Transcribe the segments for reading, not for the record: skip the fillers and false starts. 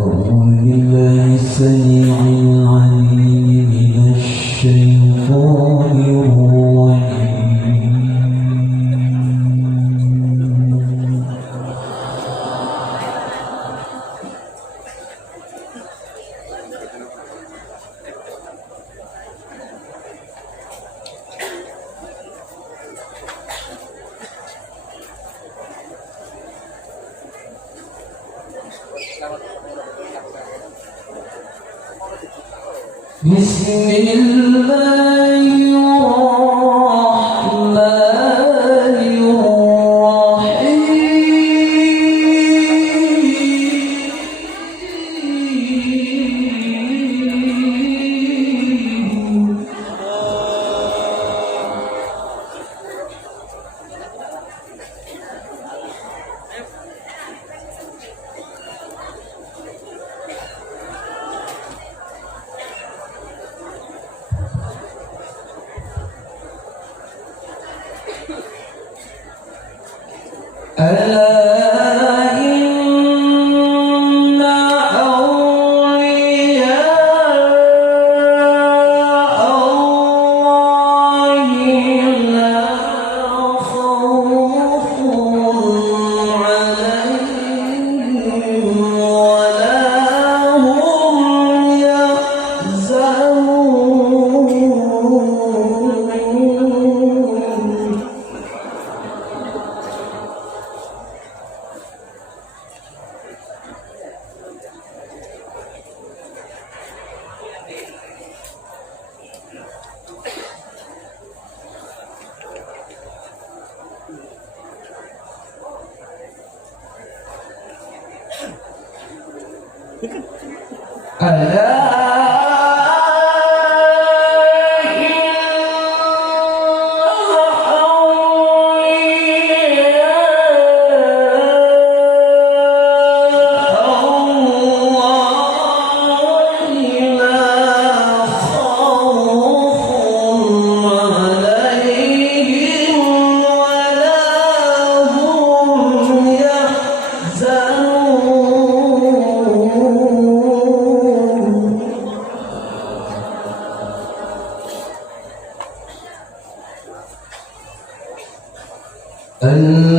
أعوذ بالله السميع العليم من الشيطان الرجيم. بسم الله الرحمن الرحيم. ألا إن أولياء الله لا خوف عليهم ولا هم يحزنون.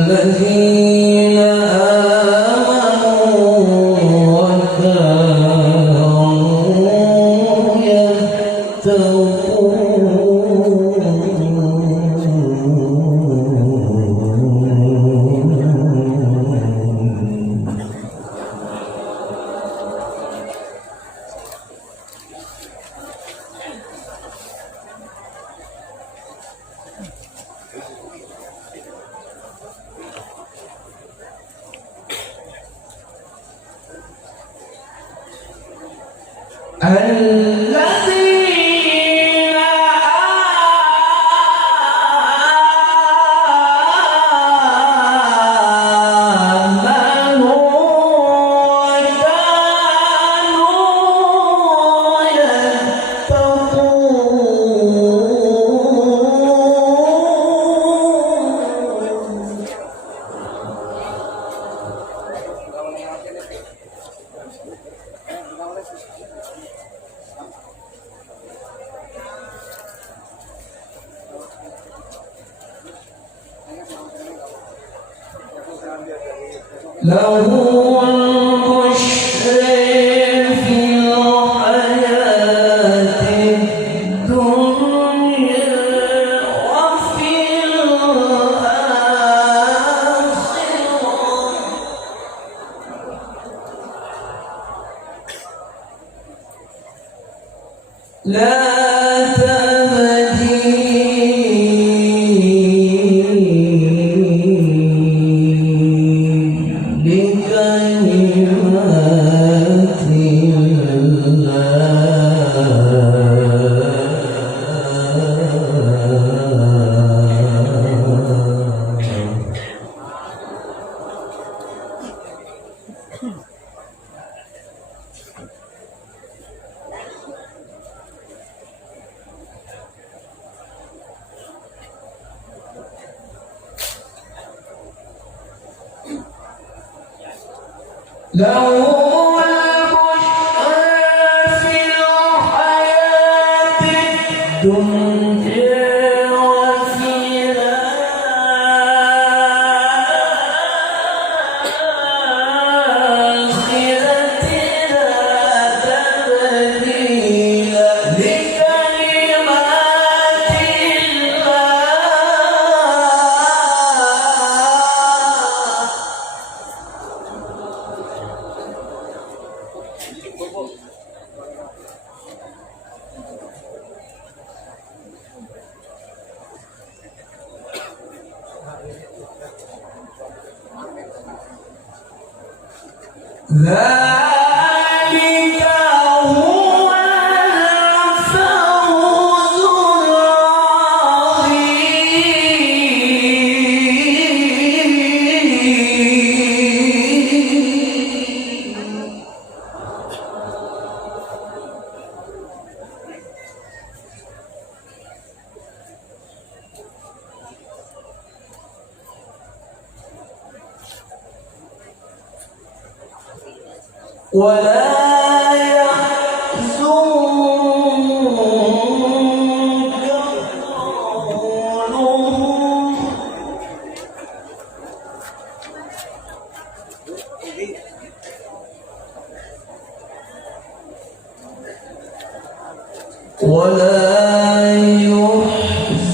الذين آمنوا وكانوا يتقون. الذين آمنوا وكانوا يتقون. له البشر في الحياة الدنيا وفي الآخرة. لا له ذلك هو الفوز العظيم. ولا يحزنك قولهم ولا يحزنك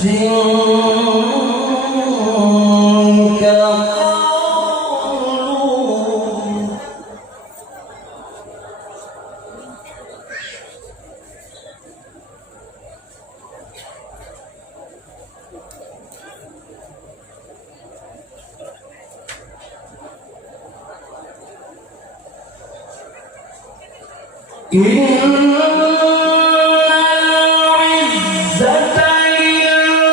قولهم إن العزة لله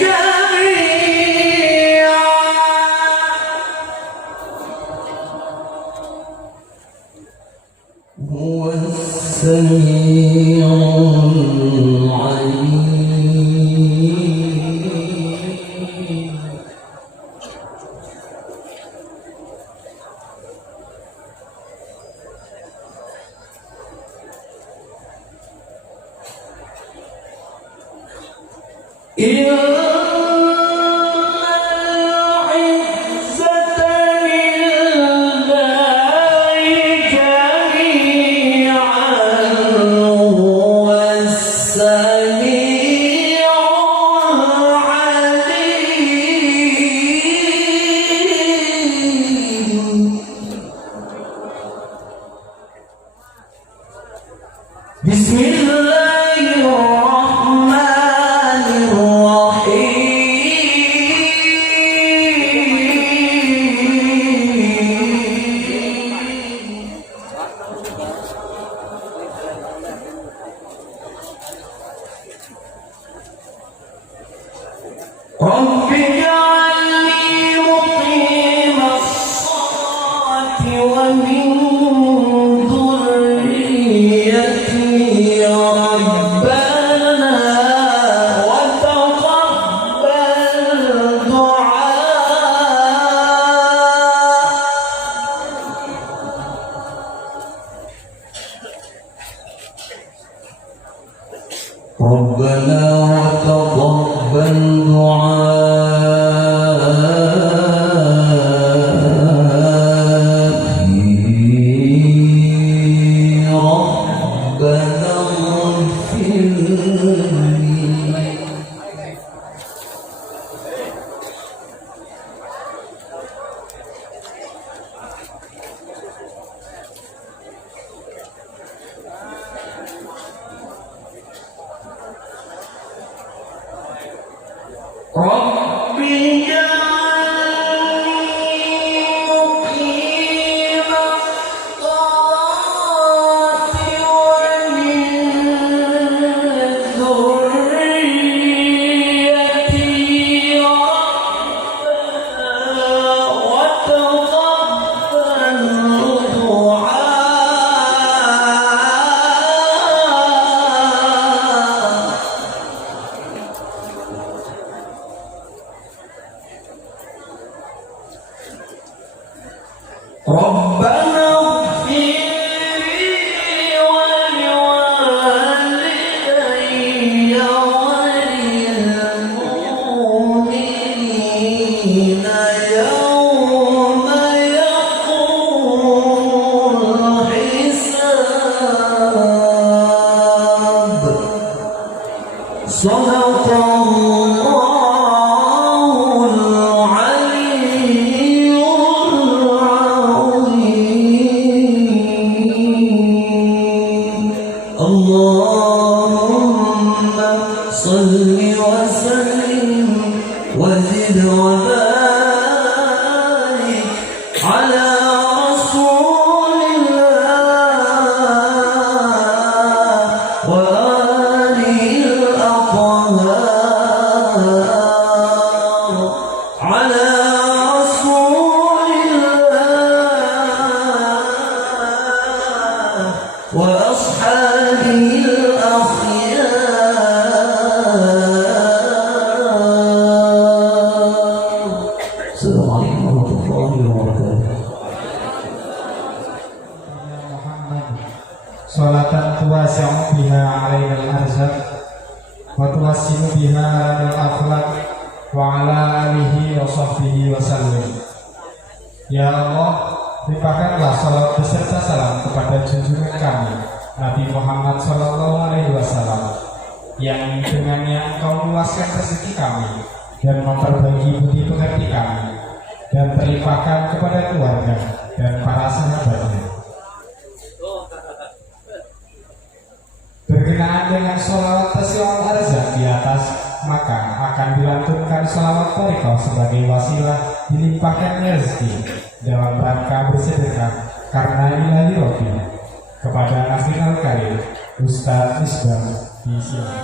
جميعا هو السميع العليم. إن العزة لله جميعا هو السميع العليم. بسم الله الرحمن الرحيم. رب اجعلني مقيم الصلاة ومن ذريتي ربنا وتقبل دعاء ربنا وتقبل دعائي ربنا اغفر لي. رب اجعلني مقيم الصلاة ومن ذريتي ربنا وتقبل دعاء. ربنا اغفر لي ولوالدي وللمؤمنين يوم يقوم الحساب. صدق الله العلي العظيم. warahmatullahi wabarakatuh. Salatan tuwasi'u biha 'alaina al-arzaq wa tuwassilu biha 'ala al-akhlaq wa 'ala alihi wa sahbihi wa sallim. Ya Allah, limpahkanlah salat beserta salam kepada junjungan kami Nabi Muhammad sallallahu alaihi wasallam, yang dengannya Engkau meluaskan rezeki kami dan memperbaiki budi pekerti kami, dan terlimpahkan kepada keluarga dan para sahabatnya. Berkenaan dengan sholawat tasyaul arzak di atas, maka akan dilantunkan sholawat thariqah sebagai wasilah dilimpahkannya rezeki dalam rangka bersedekah karena ilahi rofi kepada Nafinal Karim Ustaz Misbah di sini.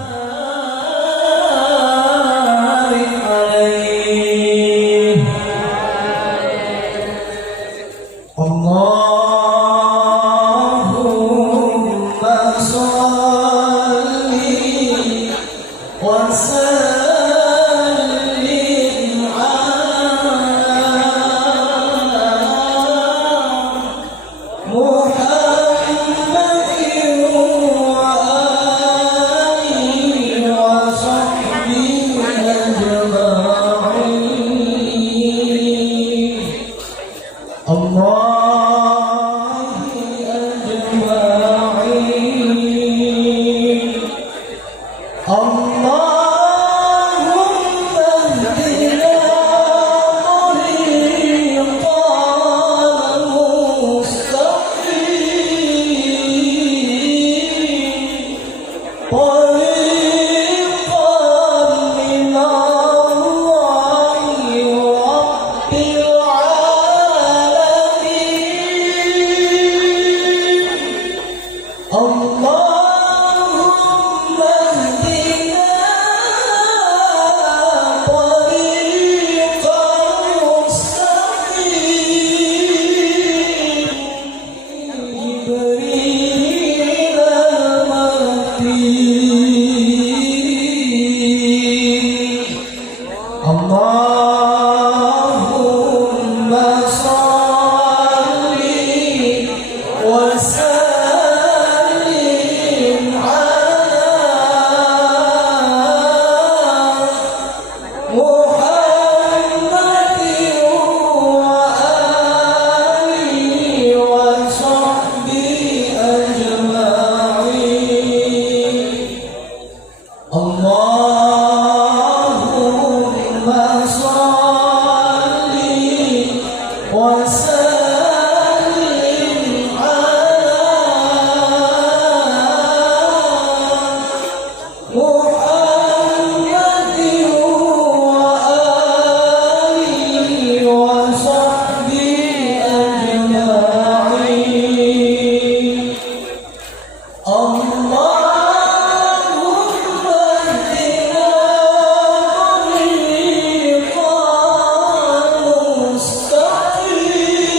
Mustaqim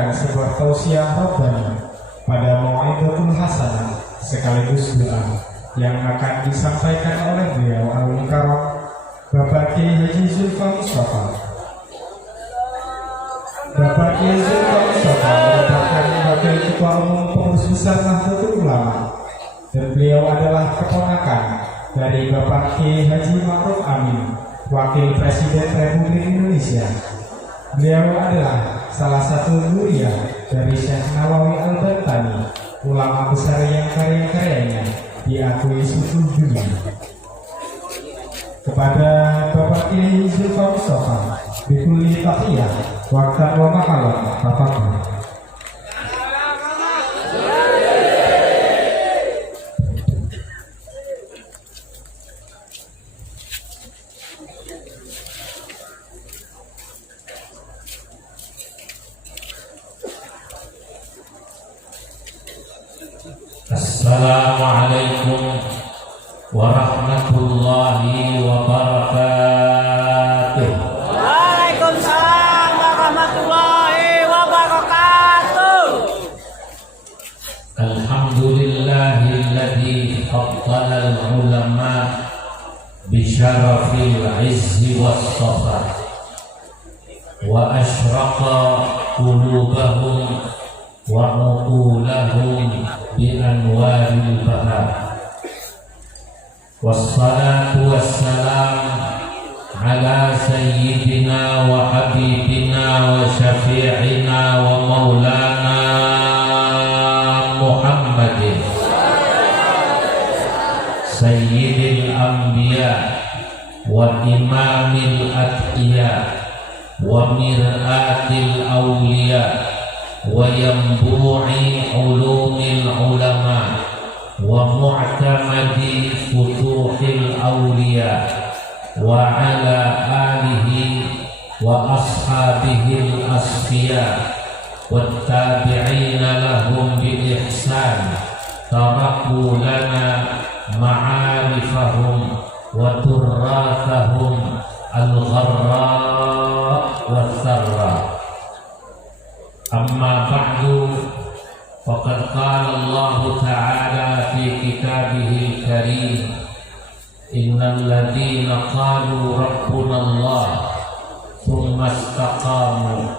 membawakan sebuah tausiah Rabbani pada Mau'izatul Hasanah sekaligus doa yang akan disampaikan oleh beliau Al-Mukarram Bapak Kiai Haji Zulfa Mustafa. Bapak Kiai Zulfa Mustafa merupakan Wakil Ketua Umum Pengurus Besar Nahdlatul Ulama dan beliau adalah keponakan dari Bapak Kiai Haji Ma'ruf Amin, Wakil Presiden Republik Indonesia. Beliau adalah salah satu muria dari Syekh Nawawi Al-Bantani, ulama besar yang karya-karyanya diakui seluruh dunia. Kepada Bapak Kiai Zulfa Mustafa, bikulli taqiyah waqtan wa mahalan tafadhol. Assalamualaikum warahmatullahi wabarakatuh. Waalaikumsalam warahmatullahi wabarakatuh. Alhamdulillahilladzi faddala al-ulama bi syarafil izzi was-safa wa asyraqa qulubahum wa uqulahum bi anwaril baha. Wassalatu wassalam ala sayyidina wa habibina wa syafi'ina wa maulana Muhammadin sayyidil anbiya wa imamil atqiya wa mir'atil awliya wa yanbu'i ulumil ulama wa mu'tamadi futuhil awliya wa ala alihi wa ashabihil asfiya wa tabi'ina lahum bi ihsan taraku lana ma'arifahum wa turrathahum al-gharra wa tharra. Amma ba'du, faqad qala Allah Ta'ala fi kitabihil karim, innal ladhina qalu rabbuna Allah thumma istaqamu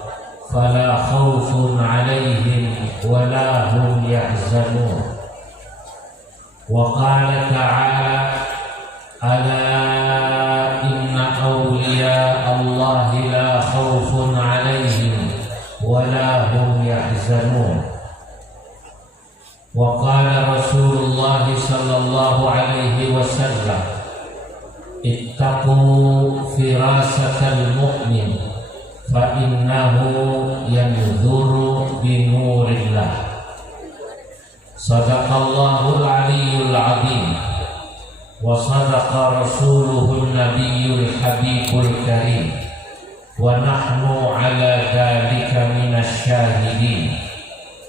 fala khawfun 'alaihim wa la hum yahzanun. Wa qala ta'ala, ala inna awliya Allah la khawfun 'alaihim wa la hum yahzanun. Wa qala Rasulullah sallallahu alaihi wasallam, ittaqu firasatal mu'min fa innahu yanzuru bi nurillah. Sadaqallahul aliyyul azim wa sadaqa rasuluhun nabiyyul habibul karim wa nahnu ala dhalika minasy syahidin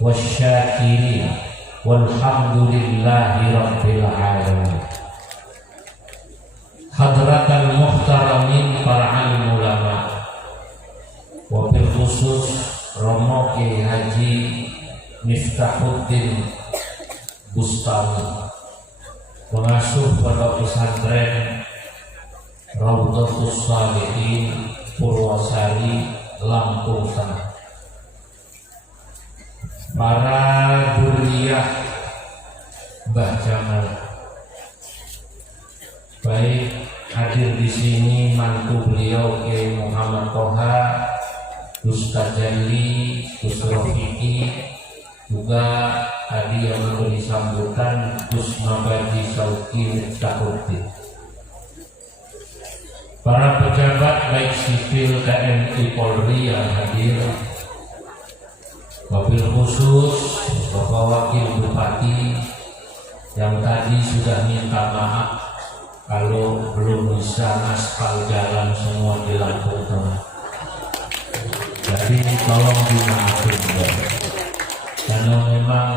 wasyakirin walhamdulillahi rabbil alamin. Hadratal muhtaramin para alim ulama, wabil khusus Romo Kiai Haji Miftahuddin Bustami, pengasuh pondok pesantren Raudhatus Shalihin Purwosari, Lampung Tengah. Para dzurriyyah Mbah Jamal, baik hadir di sini mantu beliau Kiai Muhammad Toha, Gus Tajalli, Gus Rofiki, juga tadi yang memberi sambutan Gus Mabadi Sauki Miftahuddin. Para pejabat baik sipil TNI Polri yang hadir, wabil khusus Bapak Wakil Bupati yang tadi sudah minta maaf kalau belum bisa ngaspal jalan semua di Lampung Tengah. Jadi tolong dimaafin, karena memang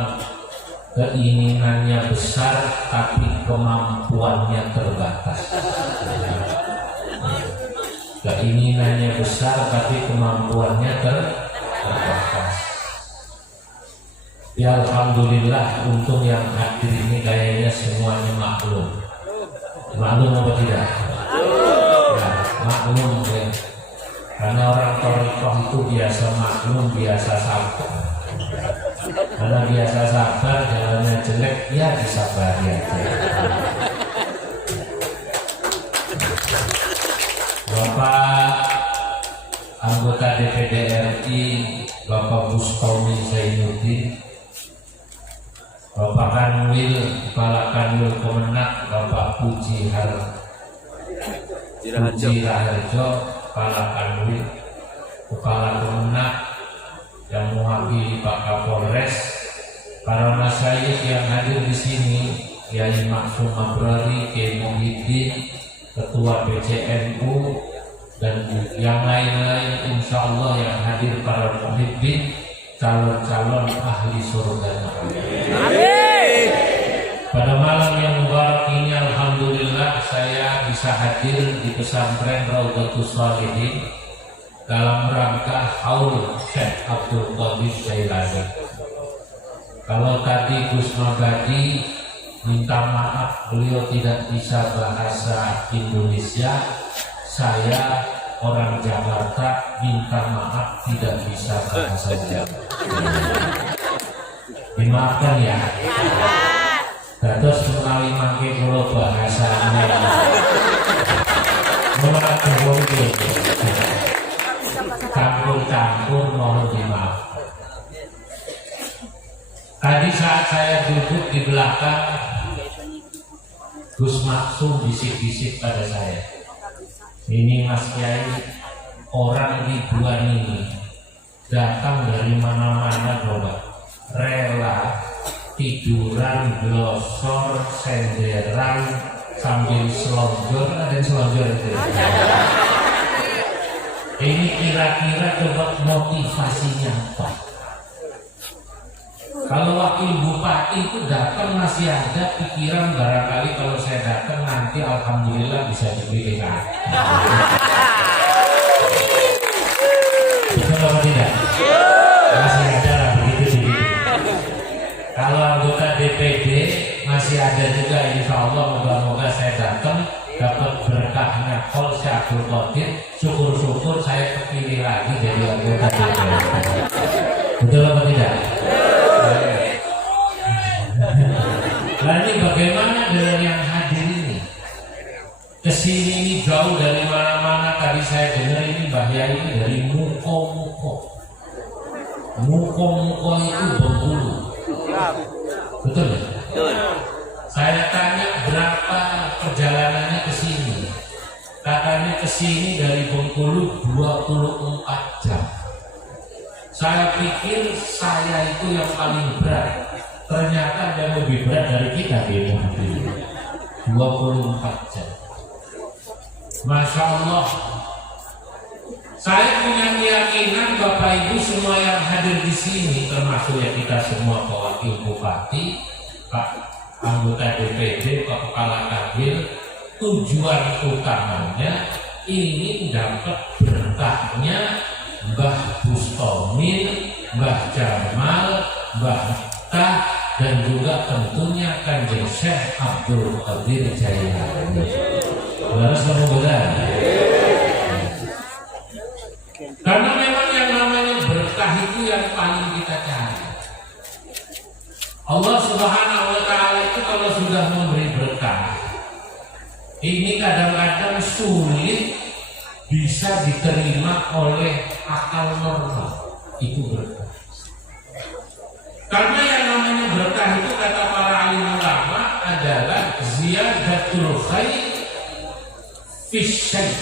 keinginannya besar tapi kemampuannya terbatas. Keinginannya besar tapi kemampuannya terbatas. Ya alhamdulillah, untung yang hadir ini kayaknya semuanya maklum. Maklum apa tidak? Ya, maklum ya. Karena orang Thariqah itu biasa maklum, biasa sabar. Karena biasa sabar, jalannya jelek, ya disabari aja. Bapak anggota DPD RI, Bapak Bustami Zainuddin, Bapak Kanwil, Kepala Kanwil Kemenak, Bapak Puji Raharjo, Kepala Kanwil, Kepala Kemenak yang mewakili Pak Kapolres, para masyayikh yang hadir di sini, Kiai Maksum Abrari, Kiai Muhyiddin, Ketua PCNU, dan yang lain-lain, insya Allah yang hadir para muhibbin, calon-calon ahli surga. Amin. Pada malam yang mubarak ini, alhamdulillah saya bisa hadir di pesantren Raudhatus Shalihin dalam rangka haul Syekh Abdul Qadir Jailani. Kalau tadi Gus Mabadi minta maaf beliau tidak bisa bahasa Indonesia, saya orang Jakarta minta maaf tidak bisa bahasa Jawa. Dimaafkan ya. Terus menawi mangke kula bahasane. Mulai mungkin. Campur-campur mohon dimaaf. Tadi saat saya duduk di belakang, Gus Maksum bisik-bisik pada saya. Ini Mas Kiai, orang ribuan ini datang dari mana-mana coba, rela tiduran, glosor, senderan, sambil selonjor, ada yang selonjor itu. Ini kira-kira coba motivasinya apa? Kalau wakil bupati itu datang masih ada pikiran barangkali kalau saya datang nanti alhamdulillah bisa dipilihkan. Betul atau tidak? Masih ada lah begitu. Kalau anggota DPD masih ada juga, insya Allah moga-moga saya datang dapat berkahnya Kol Syekh Abdul Qadir, syukur-syukur saya terpilih lagi jadi anggota DPD. Betul atau tidak? Nah ini bagaimana dengan yang hadir ini? Kesini ini jauh dari mana-mana. Tadi saya dengar ini Mbah Yai ini dari Muko. Muko itu Bengkulu. Betul ya? Betul. Saya tanya berapa perjalanannya ke sini. Katanya ke sini dari Bengkulu 24 jam. Saya pikir saya itu yang paling berat. Ternyata yang lebih berat dari kita di Indonesia. 24 jam. Masya Allah. Saya punya keyakinan Bapak Ibu semua yang hadir di sini, termasuk ya kita semua wakil bupati, Pak anggota DPD, Pak Kepala Kanwil, tujuan utamanya ingin dapat berkahnya Mbah Bustomin, Mbah Jamal, Mbah Miftah, dan juga tentunya Kanjeng Syekh Abdul Qadir Jailani. Harus mudah-mudahan. Karena memang yang namanya berkah itu yang paling kita cari. Allah Subhanahu wa Ta'ala itu kalau sudah memberi berkah, ini kadang-kadang sulit bisa diterima oleh akal normal. Itu berkah. Karena yang namanya berkah itu kata para alim ulama adalah ziyadatul khair fi syai',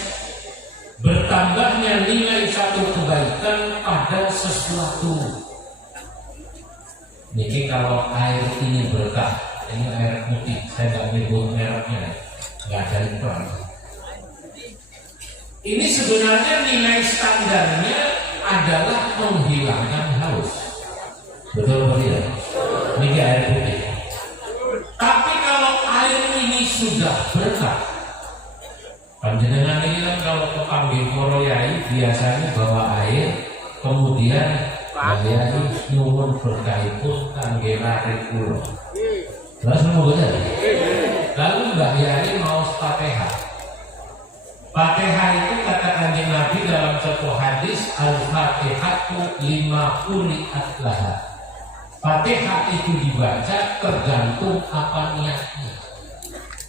bertambahnya nilai satu kebaikan pada sesuatu. Niki kalau air ini berkah, ini air putih, saya nggak nyebut mereknya, nggak ada iklan. Ini sebenarnya nilai standarnya adalah menghilangkan haus. Betul atau tidak? Niki air putih. Tapi kalau air ini sudah berkah, panjenengan ini kan kalau ke panggil koro yai biasanya bawa air, kemudian Yai nyuwun berkahipun kangge lare kula. Lah semoga bener. Lalu Mbah Yai mau Fatihah. Fatihah itu kata Kanjeng Nabi dalam satu hadis, Al-Fatihatu lima quri'at laha. Fatihah itu dibaca tergantung apa niatnya.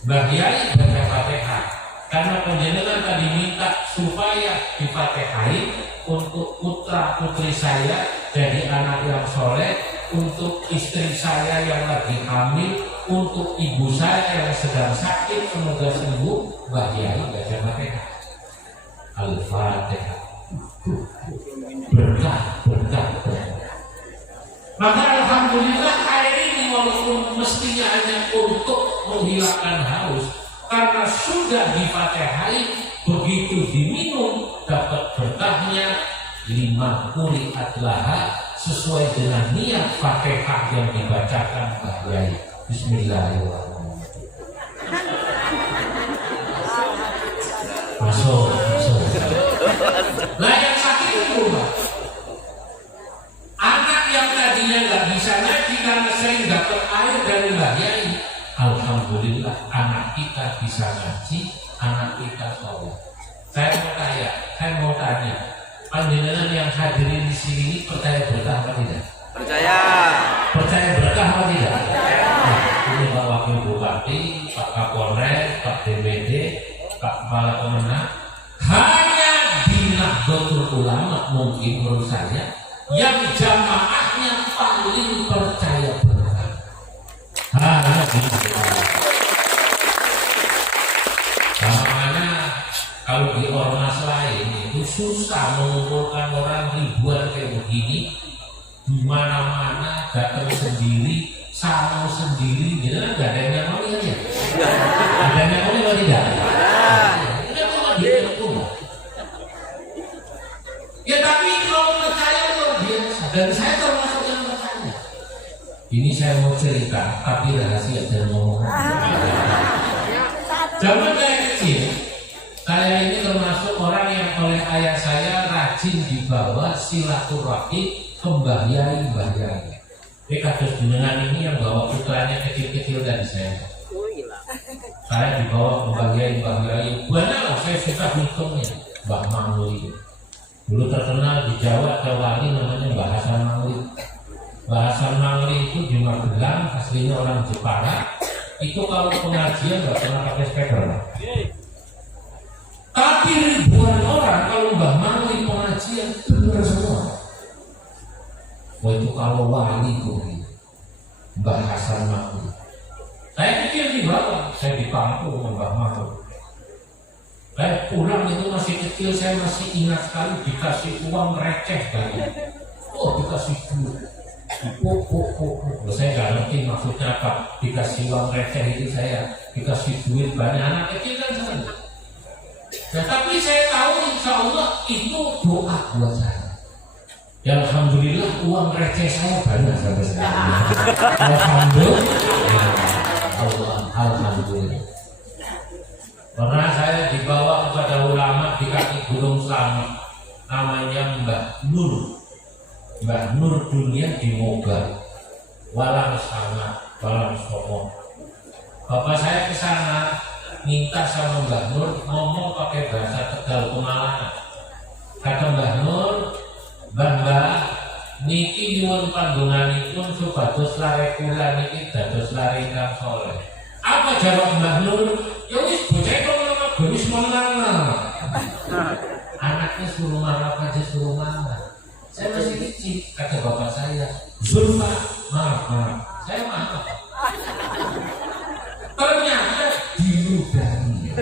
Mbah Yai baca Fatihah karena panjenengan tadi minta supaya difatihain untuk putra putri saya jadi anak yang soleh, untuk istri saya yang lagi hamil, untuk ibu saya yang sedang sakit semoga sembuh. Mbah Yai baca Fatihah. Al-Fatihah. Berkah. Maka alhamdulillah air ini walaupun mestinya hanya untuk menghilangkan haus, karena sudah difatihai, begitu diminum dapat berkahnya 5 quri'at laha sesuai dengan niat Fatihah yang dibacakan Mbah Yai. Bismillahirrahmanirrahim. Masuk. Nah yang sakit itu anak yang tadinya nggak bisa ngaji karena sering dapat air dari Mbah Yai. Alhamdulillah anak kita bisa ngaji, anak kita soleh. Saya mau tanya, panjenengan yang hadirin di sini percaya berkah apa tidak? Percaya. Percaya berkah apa tidak? Nah, ini Pak Wakil Bupati, Pak Kapolres, Pak DPD, Pak Kepala Kemenang, hanya di Nahdlatul Ulama mungkin menurut saya yang jamaahnya paling percaya berkah. Hanya di mana kalau di ormas lain itu susah mengumpulkan orang ribuan kayak begini, di mana-mana datang sendiri, sama sendiri, gitu kan? Gak ada yang mau lihat ya? Ada yang mau lihat tidak? Ya tapi kalau percaya luar biasa, dan saya termasuk yang percaya. Ini saya mau cerita, tapi rahasia dan ngomong. Zaman saya kecil, saya ini termasuk orang yang oleh ayah saya rajin dibawa silaturahim ke Mbah Yai. Kados jenengan ini yang bawa putranya kecil-kecil dari saya. Saya dibawa ke Mbah Yai. Banyak saya suka hitungnya, Mbah Mangli. Dulu terkenal di Jawa, ada wali namanya Mbah Hasan Mangli. Mbah Hasan Mangli itu di Magelang, aslinya orang Jepara. Itu kalau pengajian nggak pernah pakai speaker. Tapi ribuan orang kalau Mbah Mangli pengajian dengar semua. Wah itu kalau wali tuh Mbah Hasan Mangli. Saya kecil di bawah, saya dipangku sama Mbah Mangli. Saya pulang itu masih kecil, saya masih ingat sekali dikasih uang receh dari. Oh dikasih duit. Saya nggak ngerti maksudnya apa. Dikasih uang receh itu saya dikasih duit banyak, anak kecil kan senang. Ya, tapi saya tahu insya Allah itu doa buat saya. Ya alhamdulillah uang receh saya banyak sampai sekarang. Alhamdulillah. Pernah saya dibawa kepada ulama di kaki Gunung Slamet, namanya Mbah Nur. Mbah Nur dunia di Moga, walang songo. Bapak saya ke sana minta sama Mbah Nur ngomong pakai bahasa Tegal Pemalangan. Kata Mbah Nur, Mbah niki nyuwun panjenenganipun supados lare kula niki dados lare ingkang saleh. Apa jawab Mbah Nur? Ya wis bocah kok wis mangan. Anaknya suruh marah aja suruh marah. Saya masih kecil, kata bapak saya, Zulfa, maaf, saya maaf. Ternyata diludahi,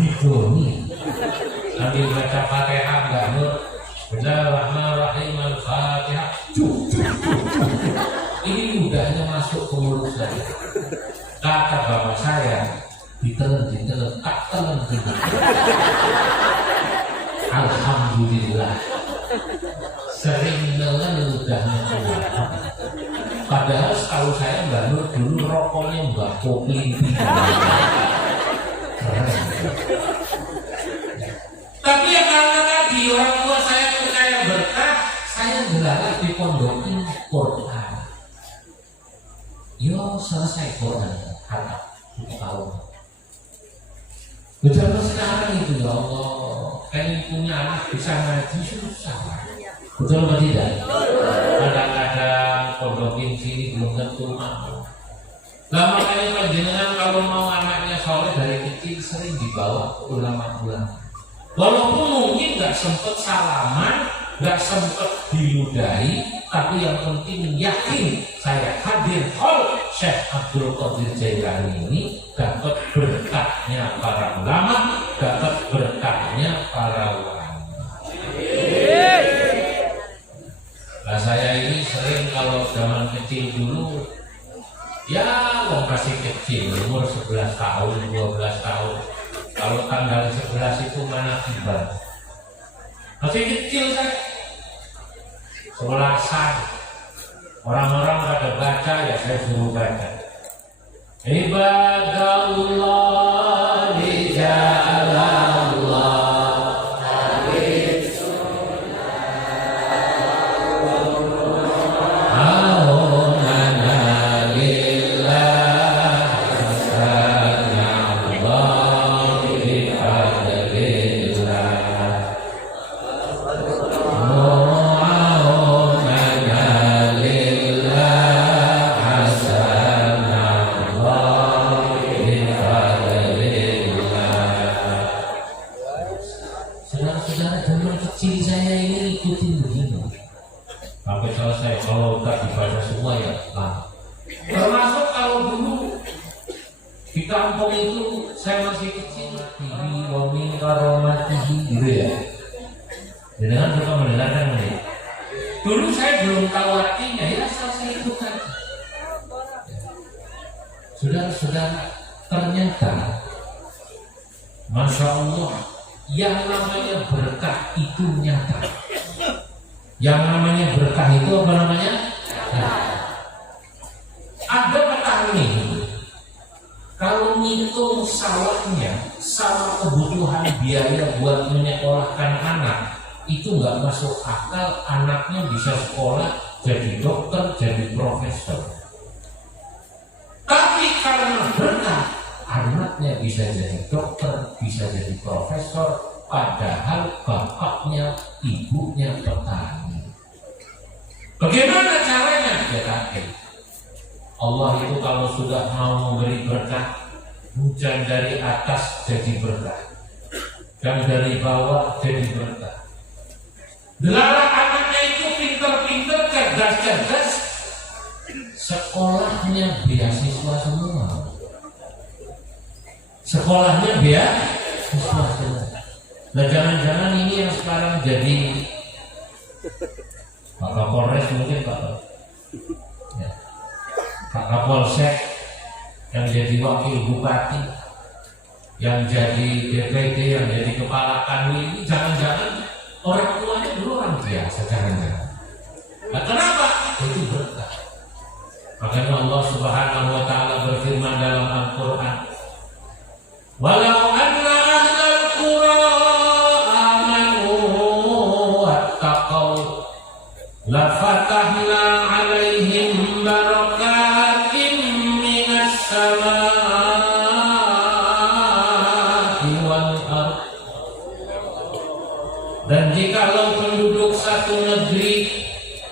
digoni. Sambil baca Fatihah Mbah Nur, Bismillahirrahmanirrahim, Al-Fatihah. Ini mudahnya masuk ke mulut saya. Kata bapak saya, ditelen, tak telen. Alhamdulillah. Sering nelen ludahnya keluar. Padahal setahu saya Mbak Nur dulu rokoknya Mbak Koklinti. Tapi ya karena tadi orang tua saya percaya berkah, saya dipondokin Quran. Yo selesai Quran, kata tahu. Betul sekarang itu ya Allah, pengen punya anak bisa ngaji susah. Betul atau tidak? Kadang-kadang pondokin sini belum tentu mau. Lah makanya panjenengan kalau mau anaknya soleh dari kecil sering dibawa ke ulama-ulama. Walaupun mungkin nggak sempet salaman, nggak sempet diludahi, tapi yang penting yakin saya hadir hall Syekh Abdul Qadir Jailani ini dapat berkatnya para ulama, dapat berkatnya para ulama. Nah saya ini sering kalau zaman kecil dulu, ya wong masih kecil, umur 11 tahun, 12 tahun. Kalau tanggal 11 itu mana tiba? Masih kecil kan? Sekolahan. Orang-orang pada baca, ya saya suruh baca. Ibadallah lijallallah. Saudara-saudara, ternyata Masya Allah, yang namanya berkah itu nyata. Yang namanya berkah itu apa namanya? Ada petani, kalau ngitung sawahnya sama kebutuhan biaya buat menyekolahkan anak, itu nggak masuk akal. Anaknya bisa sekolah jadi dokter, jadi profesor. Tapi karena berkah, anaknya bisa jadi dokter, bisa jadi profesor, padahal bapaknya, ibunya petani. Bagaimana caranya? Ya, Allah itu kalau sudah mau memberi berkah, hujan dari atas jadi berkah, dan dari bawah jadi berkah. Dilarang anaknya itu pinter-pinter, cerdas-cerdas, sekolahnya beasiswa semua. Sekolahnya beasiswa semua. Nah jangan-jangan ini yang sekarang jadi Pak Kapolres mungkin Pak ya. Pak Kapolsek yang jadi wakil bupati, yang jadi DPD, yang jadi kepala kanwil, ini jangan-jangan orang tuanya dulu orang biasa, jangan-jangan. Nah kenapa? Itu berkah. Makanya Allah Subhanahu wa taala berfirman dalam Al-Qur'an, "Walau anna ahlal qura amanu wattaqau la fatahna 'alaihim barakatin minas samaa'i wal ardh." Dan jikalau penduduk satu negeri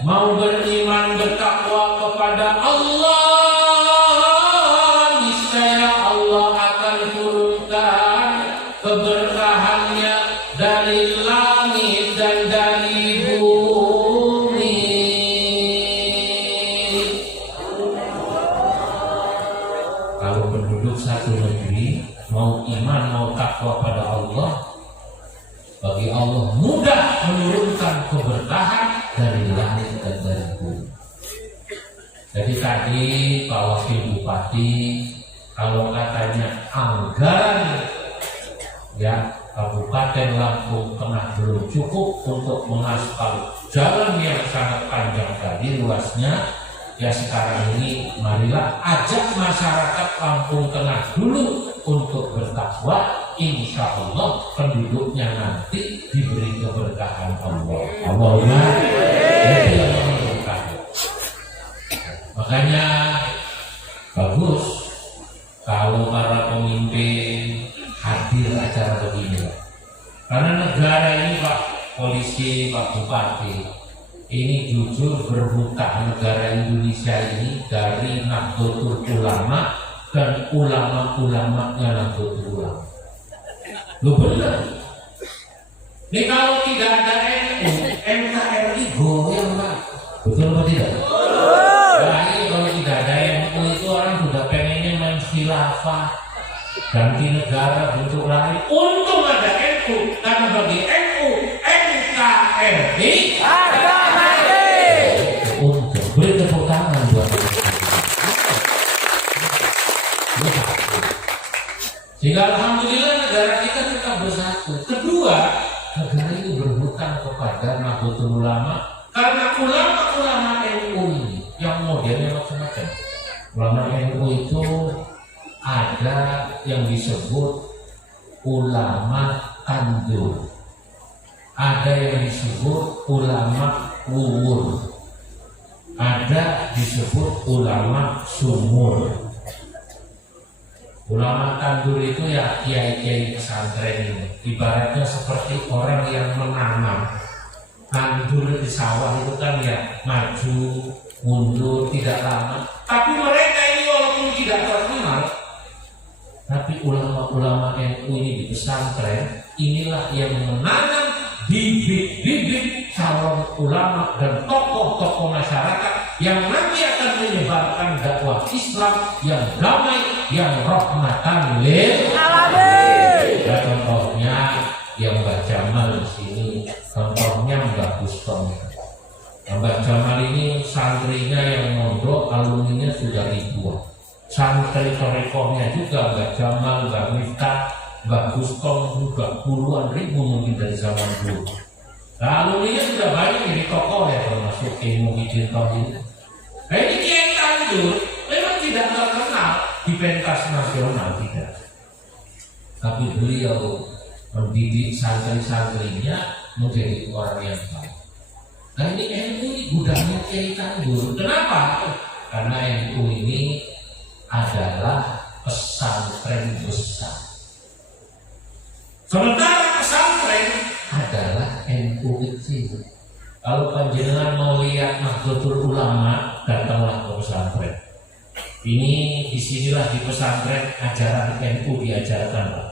mau beriman bertakwa kepada Allah, niscaya Allah akan turunkan keberkahannya dari langit dan dari bumi. Kalau penduduk satu negeri mau iman, mau takwa pada Allah, bagi Allah mudah menurunkan keberkahan dari langit dan dari bumi. Jadi tadi Pak Wakil Bupati, kalau katanya anggaran ya Kabupaten Lampung Tengah belum cukup untuk mengaspal jalan yang sangat panjang tadi luasnya, ya sekarang ini marilah ajak masyarakat Lampung Tengah dulu untuk bertakwa. Insya Allah penduduknya nanti diberi keberkahan Allah. Allahumma Makanya bagus kalau para pemimpin hadir acara begini. Karena negara ini Pak Polisi, Pak Bupati, ini jujur berhutang negara Indonesia ini dari Nahdlatul Ulama dan ulama-ulamanya Nahdlatul Ulama. Lu bener. Ini kalau tidak ada NU, NKRI goyang Pak. Betul atau tidak? Nah ini kalau tidak ada NU itu orang sudah pengennya main khilafah, ganti negara bentuk lain. Untung ada NU, karena bagi NU, NKRI harga mati. Untung. Beri tepuk tangan buat itu. Sehingga alhamdulillah negara kita tetap bersatu. Kedua, negara ini berhutang kepada Nahdlatul Ulama karena ulama-ulama NU ini yang modelnya macam-macam. Ulama NU itu ada yang disebut ulama tandur, ada yang disebut ulama wuwur, ada disebut ulama sumur. Ulama tandur itu ya kiai-kiai pesantren ini, ibaratnya seperti orang yang menanam. Tandur di sawah itu kan ya maju, mundur, tidak lama. Tapi mereka ini walaupun tidak terkenal, tapi ulama-ulama NU ini di pesantren, inilah yang menanam bibit-bibit calon ulama dan tokoh-tokoh masyarakat yang nanti akan menyebarkan dakwah Islam yang damai, yang rahmatan lil alamin. Ya, contohnya yang Mbak Jamal di sini, contohnya Mbak Buston. Mbak Jamal ini santrinya yang mondok, alumninya sudah ribuan. Santri torekohnya juga Mbak Jamal, Mbak Miftah, Mbak Buston juga puluhan ribu mungkin dari zaman dulu. Lalu ini sudah banyak jadi tokoh ya, termasuk Ilmu Hidin Tohid. Nah ini kiai tandur memang tidak terkenal di pentas nasional, tidak. Tapi beliau mendidik santri-santrinya menjadi orang yang baik. Nah ini NU ini gudangnya kiai tandur. Kenapa? Karena NU ini adalah pesantren besar. Sementara pesantren adalah NU kecil. Kalau panjenengan mau lihat Nahdlatul Ulama, datanglah ke pesantren. Ini disinilah di pesantren ajaran NU diajarkan.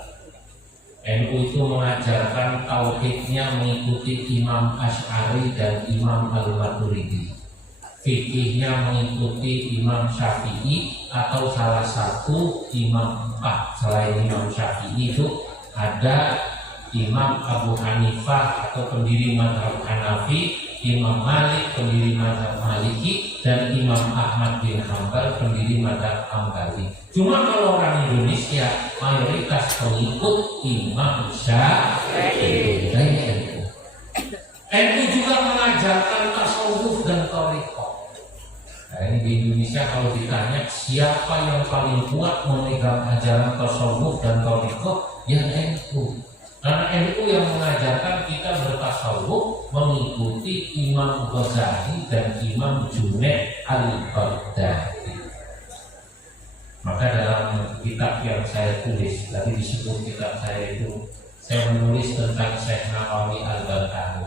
NU itu mengajarkan tauhidnya mengikuti Imam Asy'ari dan Imam Al-Maturidi. Fikihnya mengikuti Imam Syafi'i atau salah satu Imam 4. Selain Imam Syafi'i itu ada Imam Abu Hanifah atau pendiri mazhab Hanafi, Imam Malik pendiri mazhab Maliki, dan Imam Ahmad bin Hanbal pendiri mazhab Hambali. Cuma kalau orang Indonesia mayoritas pengikut Imam Syafi'i. NU juga mengajarkan tasawuf dan thariqah. Nah ini di Indonesia kalau ditanya siapa yang paling kuat memegang ajaran tasawuf dan thariqah, ya NU. Karena NU yang mengajarkan kita bertasawuf mengikuti Imam Ghazali dan Imam Junaid al-Baghdadi. Maka dalam kitab yang saya tulis, tadi disebut kitab saya itu, saya menulis tentang Syekh Nawawi al-Balkani.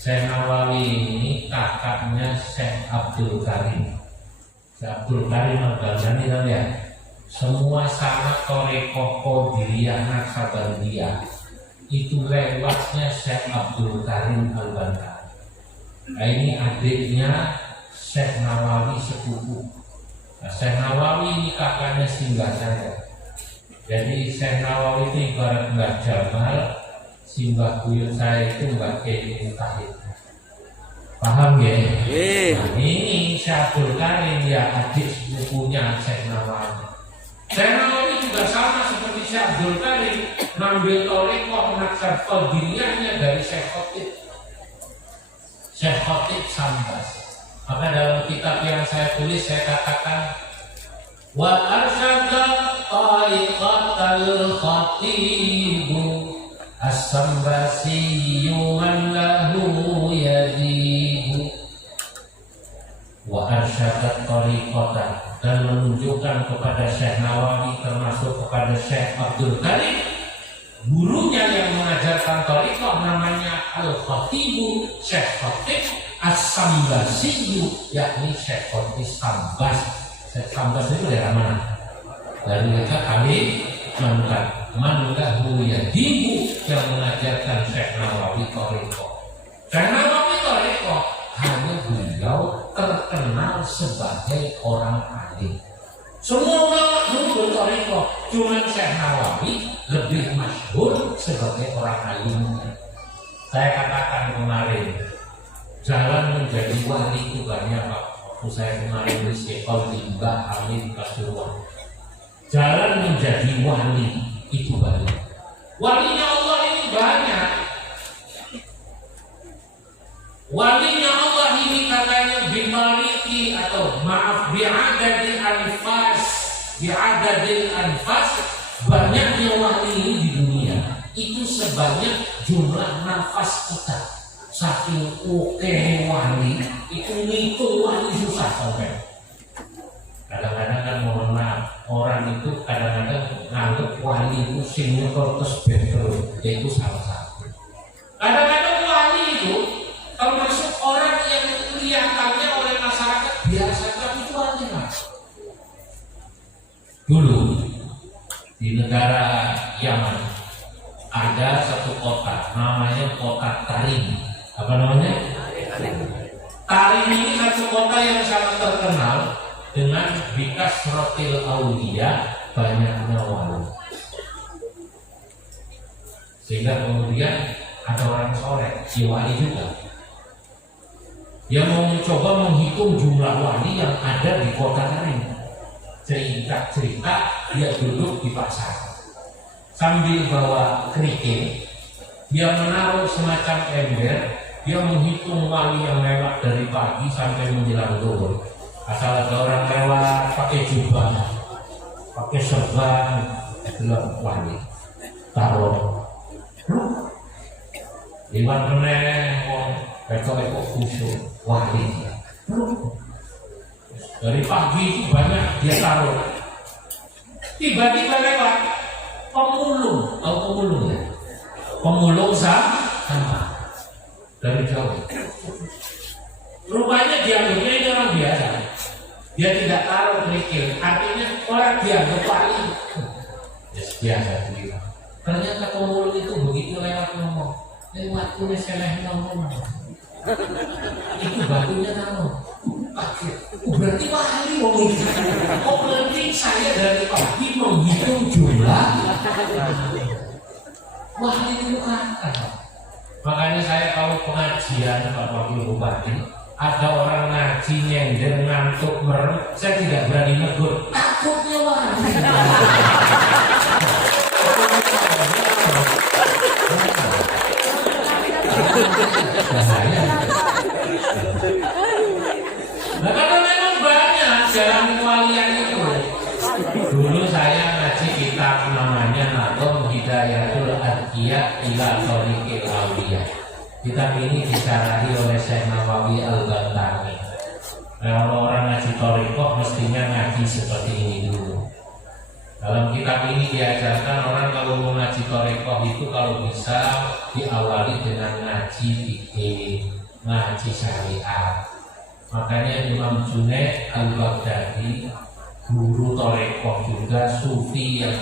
Syekh Nawawi ini kakaknya Syekh Abdul Karim. Syekh Abdul Karim al-Balkani kan ya, semua sanad Thariqah Qadiriyah Naksabandiyah itu lewatnya Syekh Abdul Karim al-Balkani. Nah ini adiknya Syekh Nawawi sepupu. Nah, Syekh Nawawi ini kakaknya singgah saya. Jadi Syekh Nawawi itu ibarat Mbak Jamal, simbah buyut saya itu Mbak Kiai Mutahid. Paham ya? Nah, ini Syekh Abdul Karim ya adik sepupunya Syekh Nawawi. Syekh Nawawi juga sama seperti Syekh Abdul Karim, ngambil thariqah Naksab Qadiriyahnya dari Syekh Khotib. Syekh Khotib Sambas. Maka dalam kitab yang saya tulis saya katakan wa arsyada tariqatal khatibu as-sambasiyyu man lahu yadibu. wa arsyadat tariqatan, dan menunjukkan kepada Syekh Nawawi termasuk kepada Syekh Abdul Karim, gurunya yang mengajarkan tariqah namanya Al-Khatibu Syekh Khatib As-Sambasiyu, yakni Syekh Khatib Sambas. Syekh Sambas itu dari mana? Dari mereka kali manlahu yadibu, yang mengajarkan Syekh Nawawi tariqah. Syekh Nawawi tariqah hanya beliau terkenal sebagai orang alim. Semua ulama dulu bertariqah, cuma Syekh Nawawi lebih masyhur sebagai orang alim. Saya katakan kemarin, jalan menjadi wali itu banyak Pak. Waktu saya kemarin di Sekol Mbah Amin Pasuruan, jalan menjadi wali itu banyak. Walinya Allah ini banyak. Walinya Allah ini katanya bimaliki, atau maaf bi'adadil anfas, bi'adadil anfas, banyaknya wali ini di dunia itu sebanyak jumlah nafas kita. Saking oke wali itu ngitung wali susah sampai. Kadang-kadang kan mohon maaf, orang itu kadang-kadang nganggep wali itu sing terus betul, itu salah satu. Kadang-kadang wali itu termasuk orang yang kelihatannya oleh masyarakat biasa, tapi itu wali Mas. Dulu di negara Yaman ada satu kota namanya kota Tarim. Apa namanya? Tarim ini satu kota yang sangat terkenal dengan bikas rotil aulia, banyaknya wali. Sehingga kemudian ada orang soleh, si wali juga, yang mau mencoba menghitung jumlah wali yang ada di kota Tarim. Cerita dia duduk di pasar sambil bawa kerikil, dia menaruh semacam ember, dia menghitung wali yang lewat dari pagi sampai menjelang zuhur. Asal ada orang lewat pakai jubah, pakai serban, belum wali, taruh lewat meneng, ekor khusyuk wali. Dari pagi itu banyak dia taruh. Tiba-tiba lewat pemulung, tahu pemulung ya? Pemulung sama dari jauh. Rupanya dianggapnya ini orang biasa. Dia tidak taruh kerikil, artinya orang dianggap wali. Biasa begitu. Ternyata pemulung itu begitu lewat ngomong, lewat tulis seleh ngomong. Itu batunya taruh. Berarti wali mau itu. Oh berarti saya dari pagi menghitung jumlah wali itu kata. Makanya saya kalau pengajian Pak Wakil Bupati, ada orang ngaji nyender ngantuk merem, saya tidak berani negur, takutnya wali. Nah karena memang banyak jalan kewalian itu. Dulu saya ngaji kitab namanya Nadhom Hidayatul Adqiya ila Thariqil Awliya. Kitab ini disarahi oleh Syekh Nawawi Al-Bantani. Kalau orang ngaji thariqah mestinya ngaji seperti ini dulu. Dalam kitab ini diajarkan orang kalau mau ngaji thariqah itu kalau bisa diawali dengan ngaji fikih, ngaji syariat. Makanya Imam Junaid Al-Baghdadi, guru thariqah juga sufi yang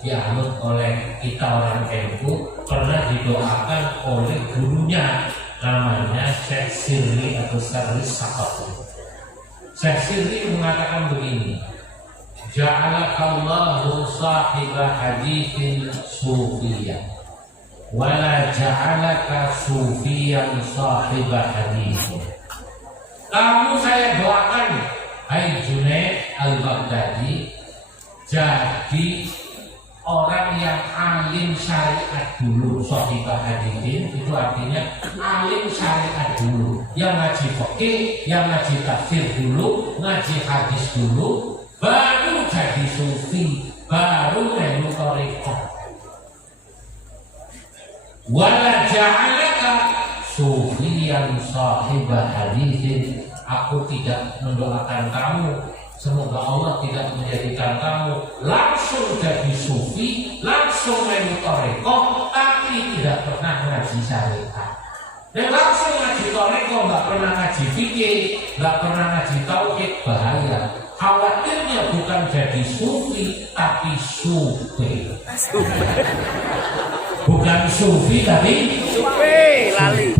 dianut oleh kita orang NU, pernah didoakan oleh gurunya namanya Syekh Sirri atau Sirri Saqafi. Syekh Sirri mengatakan begini, ja'alakallahu sahiba hadithin sufiyan wala ja'alaka sufiyan sahiba hadithin. Kamu saya doakan, hai Junaid Al-Baghdadi, jadi orang yang alim syariat dulu. Sahibah hadithin itu artinya alim syariat dulu, yang ngaji fikih, yang ngaji tafsir dulu, ngaji hadis dulu, baru jadi sufi, baru melu thariqah. Wala ja'alaka sufiyan sahibah hadithin, aku tidak mendoakan kamu, semoga Allah tidak menjadikan kamu langsung jadi sufi, langsung main toreko, tapi tidak pernah ngaji syariat. Dan langsung ngaji toreko, nggak pernah ngaji fikih, nggak pernah ngaji tauhid, bahaya. Khawatirnya bukan jadi sufi, tapi sufi. Bukan sufi, tapi Sufi lali.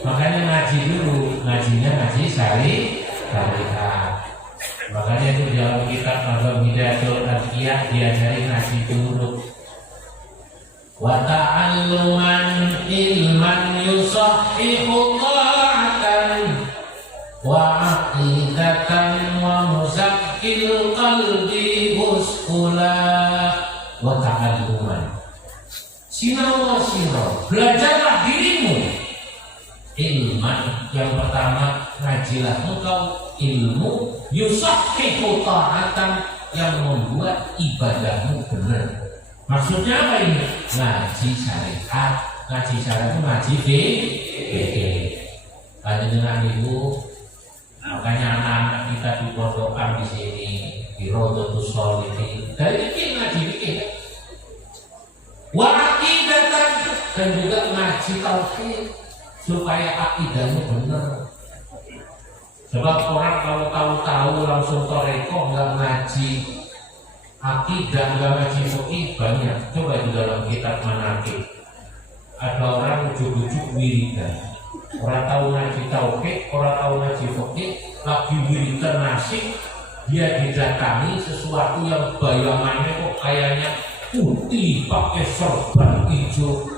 Makanya ngaji dulu, ngajinya ngaji syariat. Makanya itu dalam kitab Mazhab Hidayatul Adhiyah diajari ngaji dulu. Wa ta'alluman ilman yusahhihu ta'atan wa aqidatan wa muzakkil qalbi husqula. Wa ta'alluman, sinau, belajarlah dirimu. Ilman, yang pertama ngajilah engkau ilmu yusahhihu ta'atan, yang membuat ibadahmu benar. Maksudnya apa ini? Ngaji syariat. Ngaji syariat itu ngaji fikih. Hanya dengan itu, makanya anak-anak kita di pondokan di sini di Rodotus Sholihin dari fikih, ngaji fikih. Wa aqidatan, dan juga ngaji tauhid supaya akidahnya benar. Sebab orang kalau tahu langsung toreko, nggak ngaji akidah, nggak ngaji fikih banyak. Coba di dalam kitab Manaqib ada orang ujuk-ujuk wiridan, orang tahu ngaji tauhid, orang tahu ngaji fikih, lagi wiridan nasib, dia didatangi sesuatu yang bayangannya kok kayaknya putih pakai sorban hijau.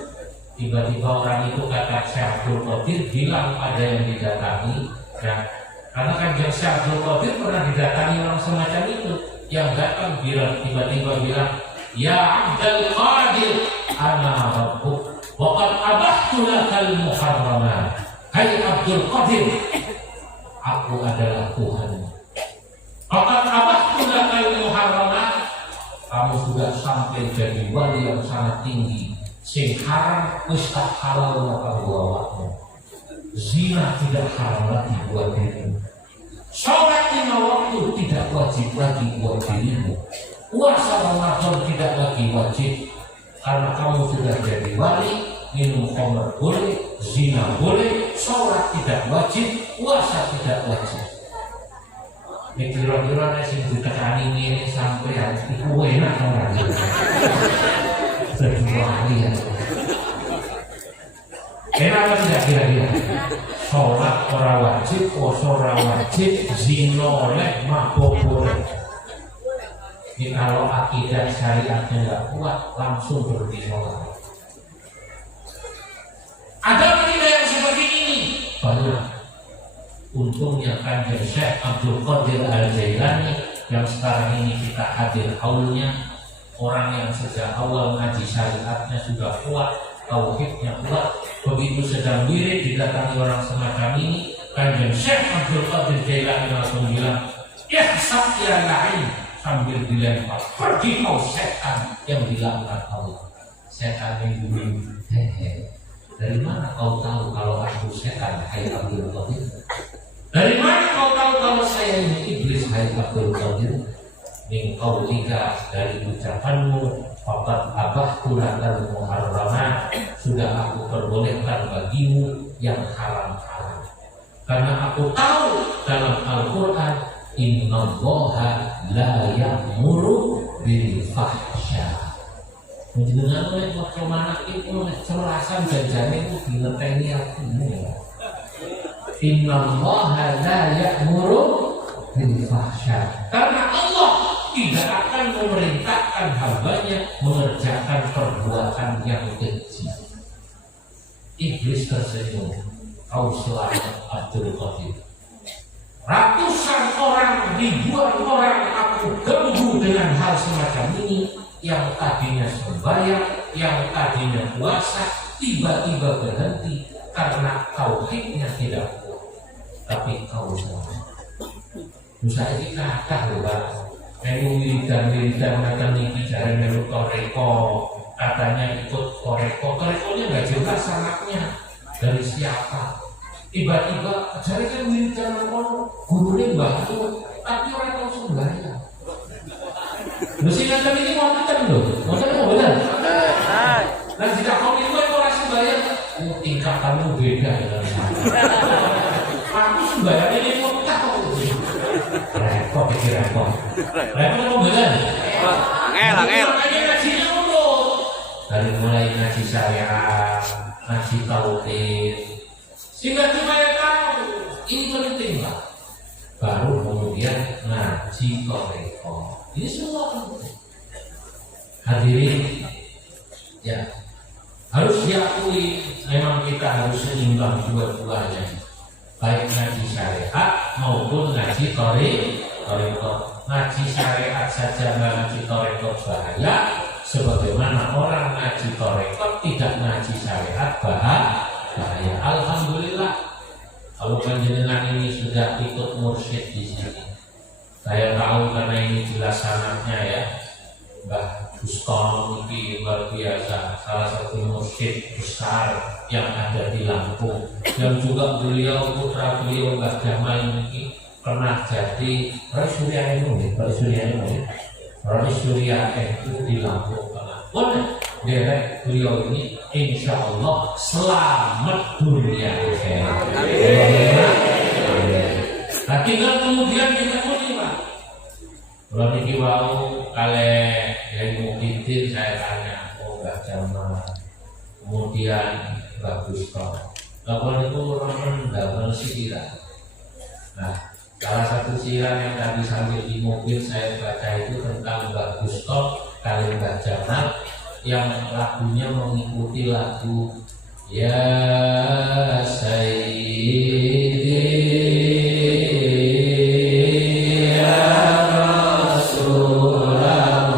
Tiba-tiba orang itu kata Syekh Abdul Qadir bilang pada yang didatangi, ya, karena kan Syekh Abdul Qadir pernah didatangi orang semacam itu, yang datang bilang, tiba-tiba bilang, ya Abdul Qadir, ana rabbuk, wa qad abahtu lakal muharramat. Hai Abdul Qadir, aku adalah Tuhan. Wa qad abahtu lakal muharramat, kamu sudah sampai jadi wali yang sangat tinggi. Sing haram wis tak halal maka awakmu. Zina tidak haram lagi buat dirimu. Sholat 5 waktu tidak wajib lagi buat dirimu. Puasa Ramadan tidak lagi wajib karena kamu sudah jadi wali. Minum khamr boleh, zina boleh, sholat tidak wajib, puasa tidak wajib. Kira-kira sing ditekani ini sampai yang itu enak orang. Terjuali ya. Kenapa tidak kira-kira? Sholat orang wajib, puasa orang wajib, zina oleh, mabuk boleh. Ini kalau akidah syariatnya nggak kuat, langsung berhenti sholat. Ada akidah yang seperti ini? Banyak. Untungnya kan Syekh Abdul Qadir Al-Jailani yang sekarang ini kita hadir haulnya, orang yang sejak awal ngaji syariatnya sudah kuat, tauhidnya kuat. Begitu sedang wirid didatangi orang semacam ini, kanjeng Syekh Abdul Qadir Jailani langsung bilang, ihsab ya lain, sambil dilempar, pergi kau setan yang dilaknat Allah. Setan yang bilang, hehe, dari mana kau tahu kalau aku setan, hai Abdul Qadir? Dari mana kau tahu kalau saya ini iblis, hai Abdul Qadir? Min qaulika, dari ucapanmu, faqad abahtu lakal muharramat, sudah aku perbolehkan bagimu yang haram-haram. Karena aku tahu dalam Al-Quran, innallaha la ya'muru bil fahsya. Menjenengan oleh waktu mana itu cerasan janjane itu dingeteni aku ini ya. Innallaha la ya'muru bil fahsya. Karena Allah tidak akan memerintahkan hambanya mengerjakan perbuatan yang keji. Iblis tersenyum, kau selamat Abdul Qadir. Ratusan orang, ribuan orang aku ganggu dengan hal semacam ini. Yang tadinya sembahyang, yang tadinya puasa, tiba-tiba berhenti karena tauhidnya tidak kuat. Tapi kau selamat. Bisa ini kata loh Pak, melu wiridan macam ini jarang melu toreko, katanya ikut toreko, torekonya nggak jelas anaknya dari siapa. tiba-tiba cari kan militer gurunya bantu tapi orang tahu sembahyang. Mesti nanti ini mau makan loh, mau benar. Dan jika kau itu orang sembahyang, tingkat kamu beda dengan saya. Aku sembahyang ini mau tahu. Repot pikir repot. Repot mau benar. Angel. Ngajinya dulu. Dari mulai ngaji syariat, ngaji tauhid, sehingga cuma tahu ini penting Pak. Baru kemudian ngaji toreko. Ini semua penting. Hadirin, ya harus diakui memang kita harus seimbang dua-duanya, baik ngaji syariat maupun ngaji toreko. Ngaji syariat saja ngaji toreko bahaya, sebagaimana orang ngaji toreko tidak ngaji syariat bahaya. Alhamdulillah, kalau panjenengan ini sudah ikut mursyid di sini, saya tahu karena ini jelas sanadnya ya, Mbah Buston ini luar biasa, salah satu mursyid besar yang ada di Lampung, yang juga beliau putra beliau Mbah Jamal ini pernah jadi Raisuria itu di Lampung Tengah. Derek beliau ini insya Allah selamat dunia akhirat. Nah tinggal kemudian kita Pak. Kalau niki wau kale yang mungkin saya tanya, Mbak Jamal, kemudian bagus kok. Kalau itu orang rendah tidak. Nah, salah satu siaran yang tadi sambil di mobil saya baca itu tentang Mbak Gusto kali Mbak Jamal yang lagunya mengikuti lagu Ya Sayyidi Ya Rasulullah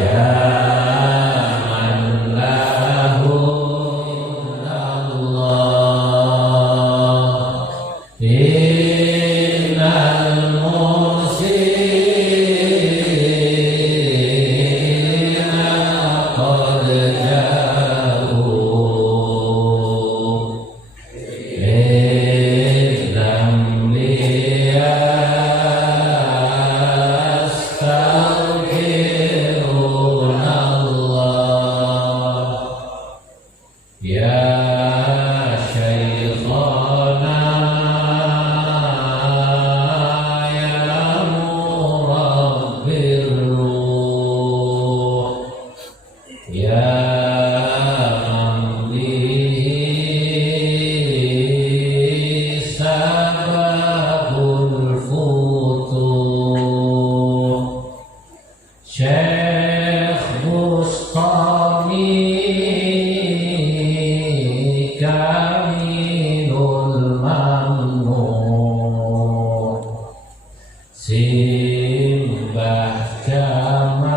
Ya Man Lahu Allah Innal mursina qad ja'u Idam liyastaghfiruna Allah Ya Shaykhana Ya Murabbir Ruh Ya Mamlihi Sababul Futuh Syekh Bustami Kamilul Mamnuh Simbah Jamal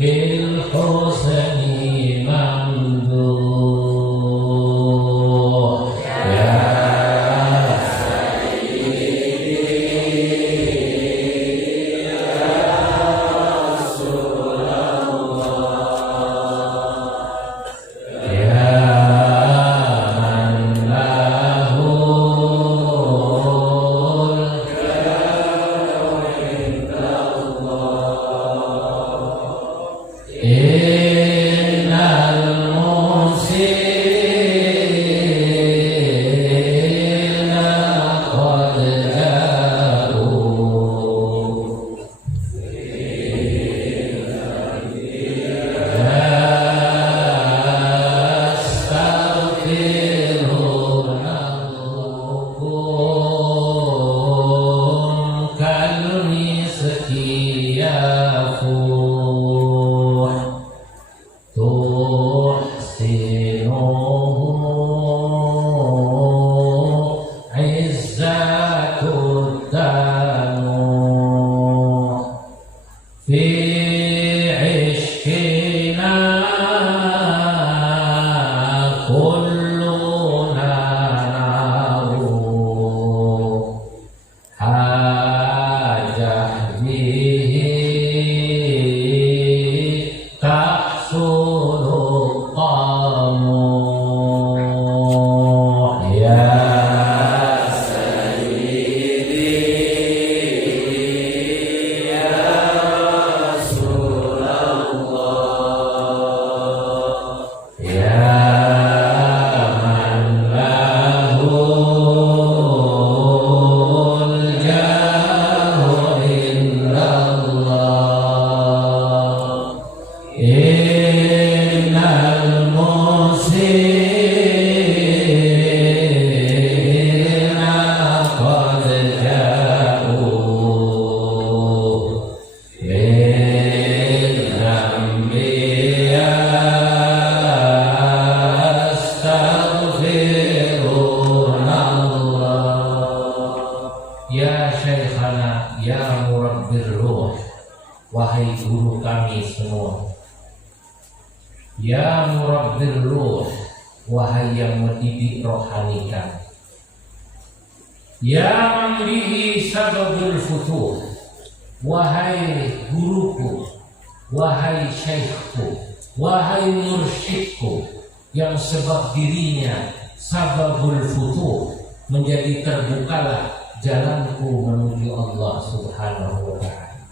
Fil Husni Mamduh Ya Ya Man Lahul Innal mursina qad ja'u Yastaghfirunahum kalmiski yafuh tuhsinuhu izzatud danu fi ishkina kulluna naru hajah bihi tahsulu kami semua. Ya murabbil ruh, wahai yang mendidik rohani kami. Ya man bihi sababul futuh, wahai guruku, wahai syekhku, wahai mursyidku, yang sebab dirinya sababul futuh, menjadi terbukalah jalanku menuju Allah Subhanahu wa ta'ala.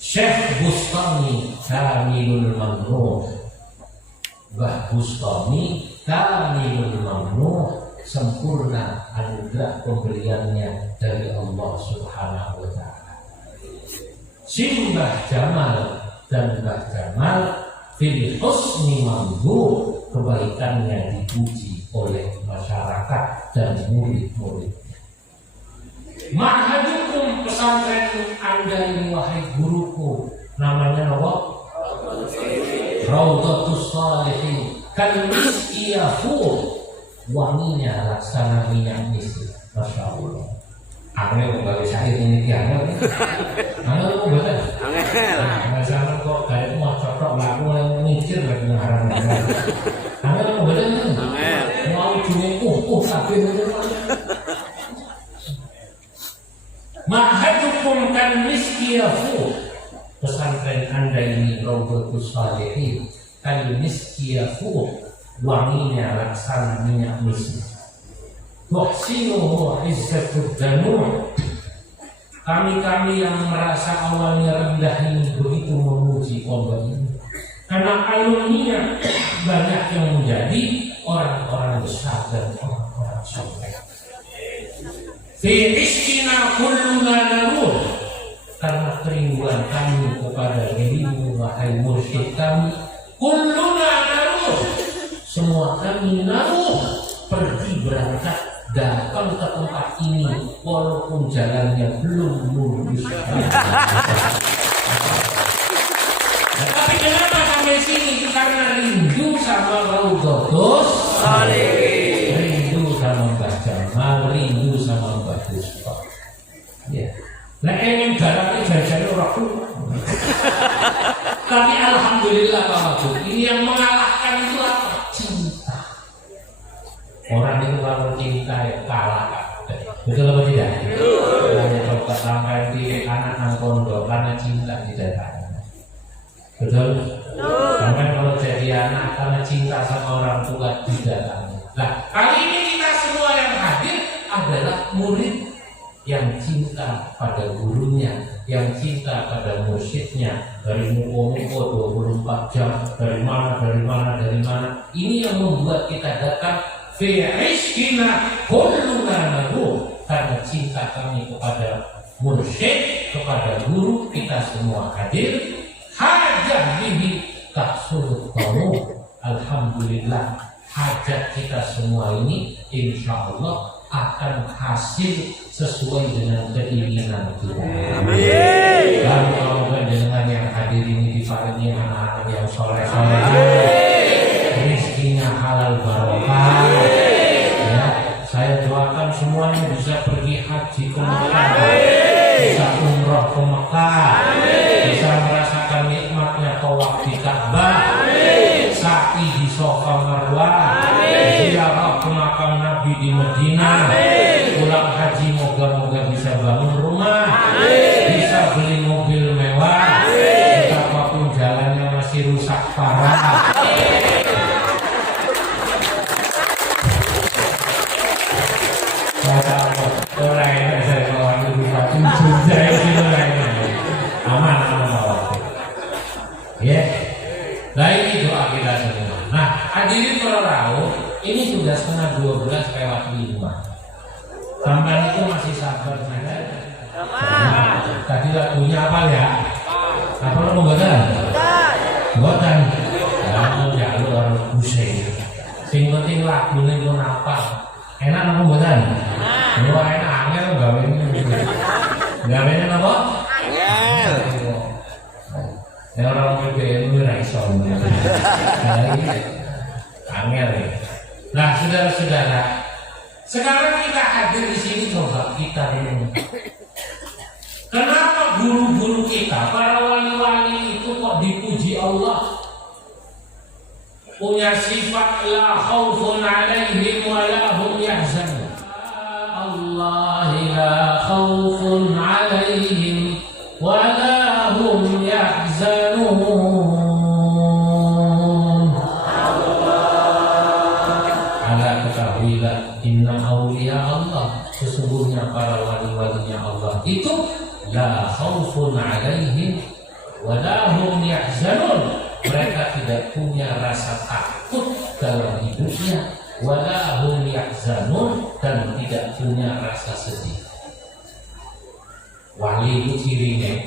Syekh Bustami Kamilul Mamnuh, Mbah Bustami Kamilul Mamnuh, sempurna anugerah pemberiannya dari Allah Subhanahu wa ta'ala. Simbah Jamal dan Mbah Jamal fil husni mamduh, kebaikannya dipuji oleh masyarakat dan murid-murid. Ma'hadukum, pesantren Anda ini wahai guruku, namanya apa? Raudhatus Shalihin, kan miski yafur, wanginya laksana minyak misk. Masya Allah. Angel bagi saya ini tiangnya. Angel kok betul? Angel sama kok kayak mau cocok laku yang mikir lagi ngarang. Angel kok betul? Mau cuma tapi Ma'hadukum kan miski yafur, pesantren Anda ini Raudhatus Shalihin, kan miski yafur, wanginya laksana minyak misk. Tuhsinuhu izzatud danuh, kami yang merasa awalnya rendah ini begitu memuji pondok ini, karena alumninya banyak yang menjadi orang-orang besar dan orang-orang soleh. Fi iskina kulluna naruh, karena kerinduan kami kepada dirimu wahai mursyid kami, kulluna naruh, semua kami naruh, pergi berangkat datang ke tempat ini walaupun jalannya belum lurus. Tapi kenapa sampai sini? Karena rindu sama Raudhatus Shalihin, rindu sama Mbah Jamal, rindu sama Mbah Bustami. Ya. Nah, ingin barangnya jajan orang tua. Tapi alhamdulillah Pak Wagub, ini yang mengalahkan itu apa? Cinta. Orang itu kalau cinta ya kalah. Betul apa tidak? Hanya coba sampai di anak pondok karena cinta tidak ada. Betul? Sampai kalau jadi anak karena cinta sama orang tua tidak ada. Nah, kali ini kita semua yang hadir adalah murid yang cinta pada gurunya, yang cinta pada mursyidnya, dari muko-muko 24 jam, dari mana. Ini yang membuat kita datang fi ishkina kulluna naruh, karena cinta kami kepada mursyid, kepada guru, kita semua hadir. Hajat bihi tahsul tamu, alhamdulillah hajat kita semua ini insya Allah akan hasil sesuai dengan keinginan kita. Amin. Dan semoga dengan yang hadir ini diparingi anak-anak yang soleh-soleh, rezekinya halal barokah. Ya, saya doakan semuanya bisa pergi haji ke Mekah, bisa umroh ke Mekah, bisa merasakan nikmatnya tawaf di Ka'bah, sa'i di Safa Marwah, ziarah ke makam Nabi di Madinah, pulang haji moga-moga bisa bangun rumah, bisa beli mobil mewah, betapapun jalannya masih rusak parah. Ya, nah ini doa kita semua. Nah, hadirin Kororau, ini sudah setengah 12 lewat 5. Sampai itu masih sabar saya. Tadi lagunya apa ya? Apa lo pembuatan? Pembuatan. Kamu jalur harus pusing. Sing penting lagunya itu apa? Enak apa pembuatan? Kalau enak angel gawe ini. Gawe ini apa? Angel. Ya orang PBNU raison. Angel nih. Nah, saudara-saudara, sekarang kita hadir di sini, coba kita renung. Kenapa guru-guru kita, para wali-wali itu kok dipuji Allah? Punya sifat la khaufun alaihim wa la hum yahzanun. Allah la khaufun alaihim wa la hum yahzanun. Ala ketahuilah inna awliya Allah, sesungguhnya para wali-walinya Allah itu la khaufun alaihim wa la hum yahzanun. Mereka tidak punya rasa takut dalam hidupnya, wala hum yahzanun, dan tidak punya rasa sedih. Wali itu cirinya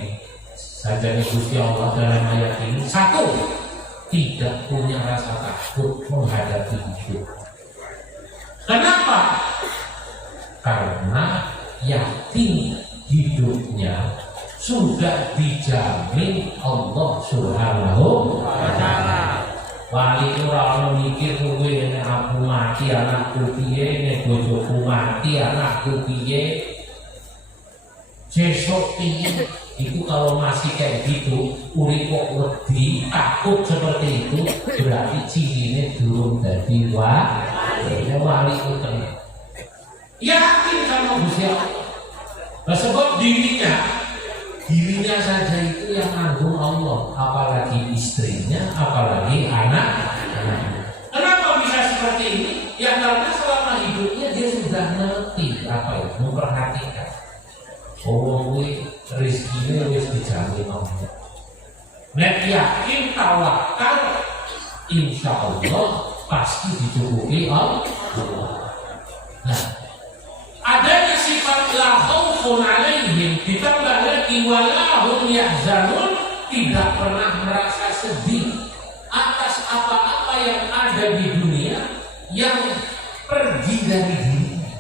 sajanya Gusti Allah dalam ayat ini, satu, tidak punya rasa takut menghadapi hidup. Kenapa? Karena yakin hidupnya sudah dijamin Allah Subhanahu wa ta'ala. Wali itu ora mikir kowe nek aku mati anakku piye, nek bojoku mati anakku piye, sesuk piye. Itu kalau masih kayak gitu, urip kok wedi, takut seperti itu, berarti cirine durung dadi wali. Wali itu tenang, yakin sama Gusti Allah. Sebab dirinya saja itu yang nanggung Allah, apalagi istrinya, apalagi anak-anaknya. Kenapa bisa seperti ini? Ya karena selama hidupnya dia sudah ngerti apa itu, memperhatikan. Oh, rezekinya wis dijamin Allah. Nek yakin tawakal, insya Allah pasti dicukupi Allah. Nah, adanya sifat la khaufun alaihim ditambah lagi wala hum yahzanun, tidak pernah merasa sedih atas apa-apa yang ada di dunia yang pergi dari dunia.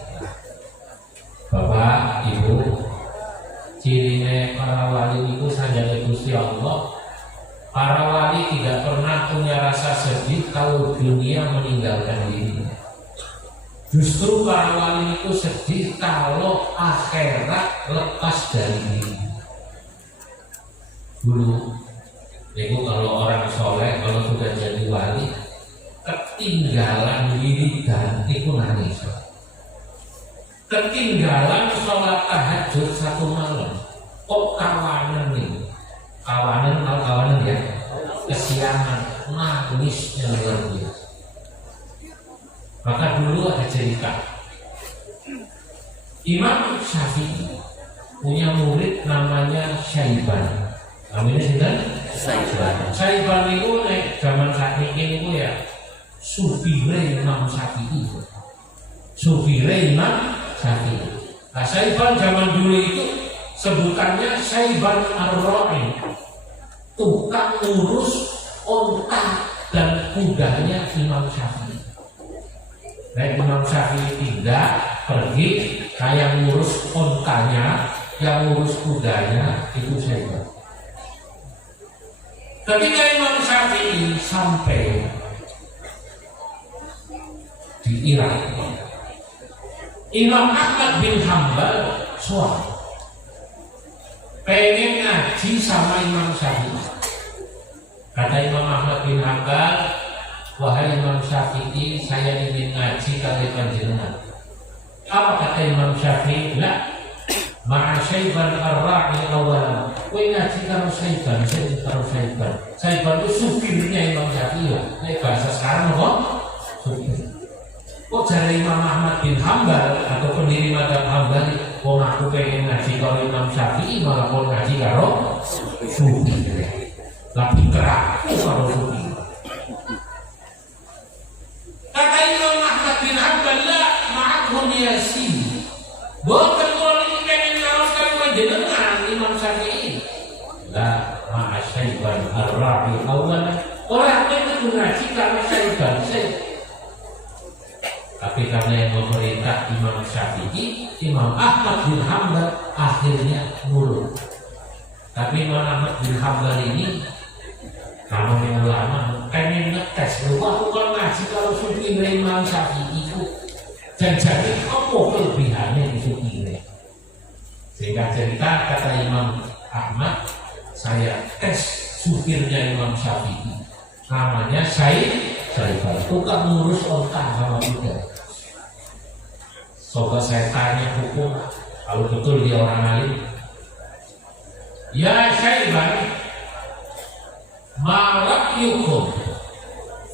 Bapak, Ibu, cirinya para wali itu sanjane Gusti Allah. Para wali tidak pernah punya rasa sedih kalau dunia meninggalkan diri. Justru para wali itu sedih kalau akhirat lepas dari diri. Dulu, itu kalau orang soleh, kalau sudah jadi wali, ketinggalan wiridan itu nangis. Ketinggalan sholat tahajud satu malam, kok kawanan nih? Kawanan ya, kesiangan, nangisnya luar biasa. Maka dulu ada cerita, Imam Syafi'i punya murid namanya Syaiban. Namanya siapa? Syaiban itu zaman saat ini itu ya Sufire Imam Syafi'i. Nah, Syaiban zaman dulu itu sebutannya Syaiban Ar-Ra'i, tukang ngurus onta dan kudanya Imam Syafi'i. Nah, Imam Syafi'i tidak pergi, kayak ngurus ontanya, yang ngurus kudanya itu Syaiban. Ketika Imam Syafi'i sampai di Irak, Imam Ahmad bin Hanbal pengen ngaji sama Imam Syafi'i. Kata Imam Ahmad bin Hanbal, wahai Imam Syafi'i, saya ingin ngaji kali panjenengan. Apa kata Imam Syafi'i? La, ma'a Syaiban Ar-Ra'i awal. Kowe ngaji karo Syaiban, Syaiban itu supirnya Imam Syafi'i. Ini bahasa sekarang kok supir. Kok dari Imam Ahmad bin Hanbal atau pendiri madzhab Hambali, kok aku pengen ngaji karo Imam Syafi'i malah kok ngaji karo supir. Tapi keraku karo supir. Kata Imam Ahmad bin Hanbal, la ma'akum yasin. Boten kula niki pengen ngaos karo panjenengan Imam Syafi'i. La ma'a Syaiban Ar-Ra'i awal. Ora pengen ngaji karo Syaiban. Tapi karena yang memerintah Imam Syafi'i, Imam Ahmad bin Hanbal akhirnya nurut. Tapi Imam Ahmad bin Hanbal ini namanya ulama, pengen ngetes, aku kalau ngaji kalau supir Imam Syafi'i itu dan jadi apa kelebihannya di supir. Sehingga cerita kata Imam Ahmad, saya tes supirnya Imam Syafi'i, namanya Syaifal, tukang ngurus onta sama kuda. Coba saya tanya hukum, kalau betul dia orang alim. Ya Syaifal, ma ra'yukum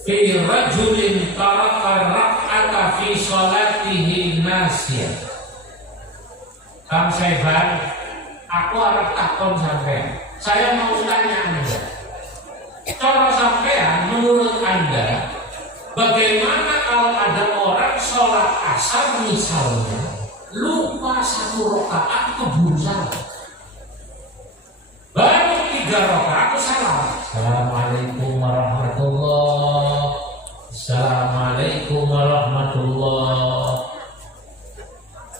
fi rajulin taraka rak'ata fi sholatihi nasiyah. Kang Syaifal, aku harap takon sampean. Saya mau tanya Anda, cara sampean menurut Anda, bagaimana kalau ada orang sholat asar misalnya lupa 1 rakaat keburu salah, baru 3 rakaat salah. Assalamualaikum warahmatullah. Assalamualaikum warahmatullah.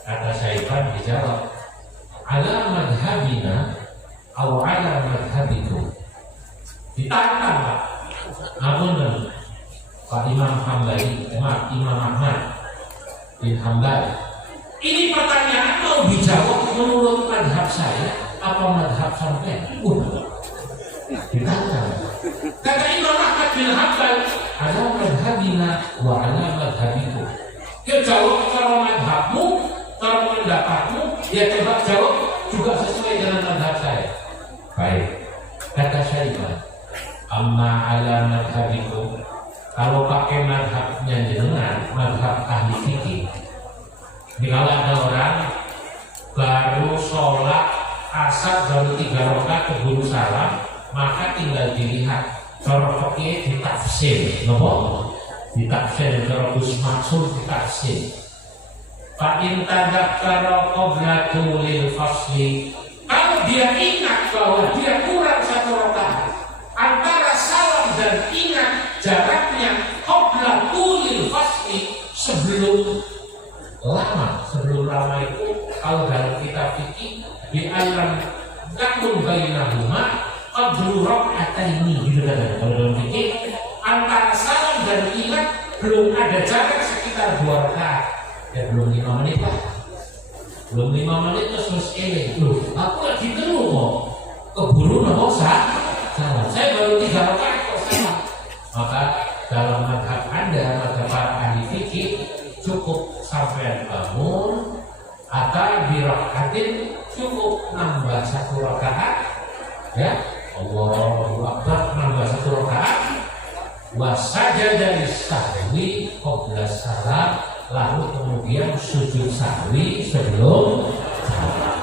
Kata Syaifan dijawab, ala madhabina aw ala madhabikum. Ditantang Pak, namun Pak Imam Hambali, Imam Ahmad bin Hambali, ini pertanyaan mau dijawab menurut madhab saya apa madhab sampean? Ditantang. Kata Imam Ahmad bin Hambali, ala madhabina wa ala madhabikum. Dia jawab cara madhabmu, cara pendapatmu, ya coba jawab juga sesuai dengan madhab saya. Baik, kata Syaifan, amma ala madhabikum, kalau pakai madhabnya jenengan, madhab ahli fikih, ini kalau ada orang baru sholat asar baru 3 rakaat keburu salam, maka tinggal dilihat cara fikih ditafsir, nopo? Ditafsir cara Gus Maksud ditafsir. Fa in tadzakkara qabla tulil fasli, kalau dia ingat bahwa dia kurang 1 rakaat antara salam dan ingat jaraknya qabla tulil fasli, sebelum lama itu kalau dalam kitab fikih di alam takun bainahuma qadru rak'ataini, gitu kan kalau dalam fikih antara salam dan ingat belum ada jarak sekitar 2 rakaat. Ya belum 5 menit lah, belum 5 menit terus eling. Loh, aku lagi telu kok keburu nopo salah, saya baru 3 rakaat kok salah. Maka dalam madhab Anda, madhab para ahli fikih, cukup sampai bangun atau dirakatin, cukup nambah 1 rakaat, ya Allahu Akbar, nambah 1 rakaat, wasajada lisahwi qabla salam, lalu kemudian sujud sahwi sebelum salam.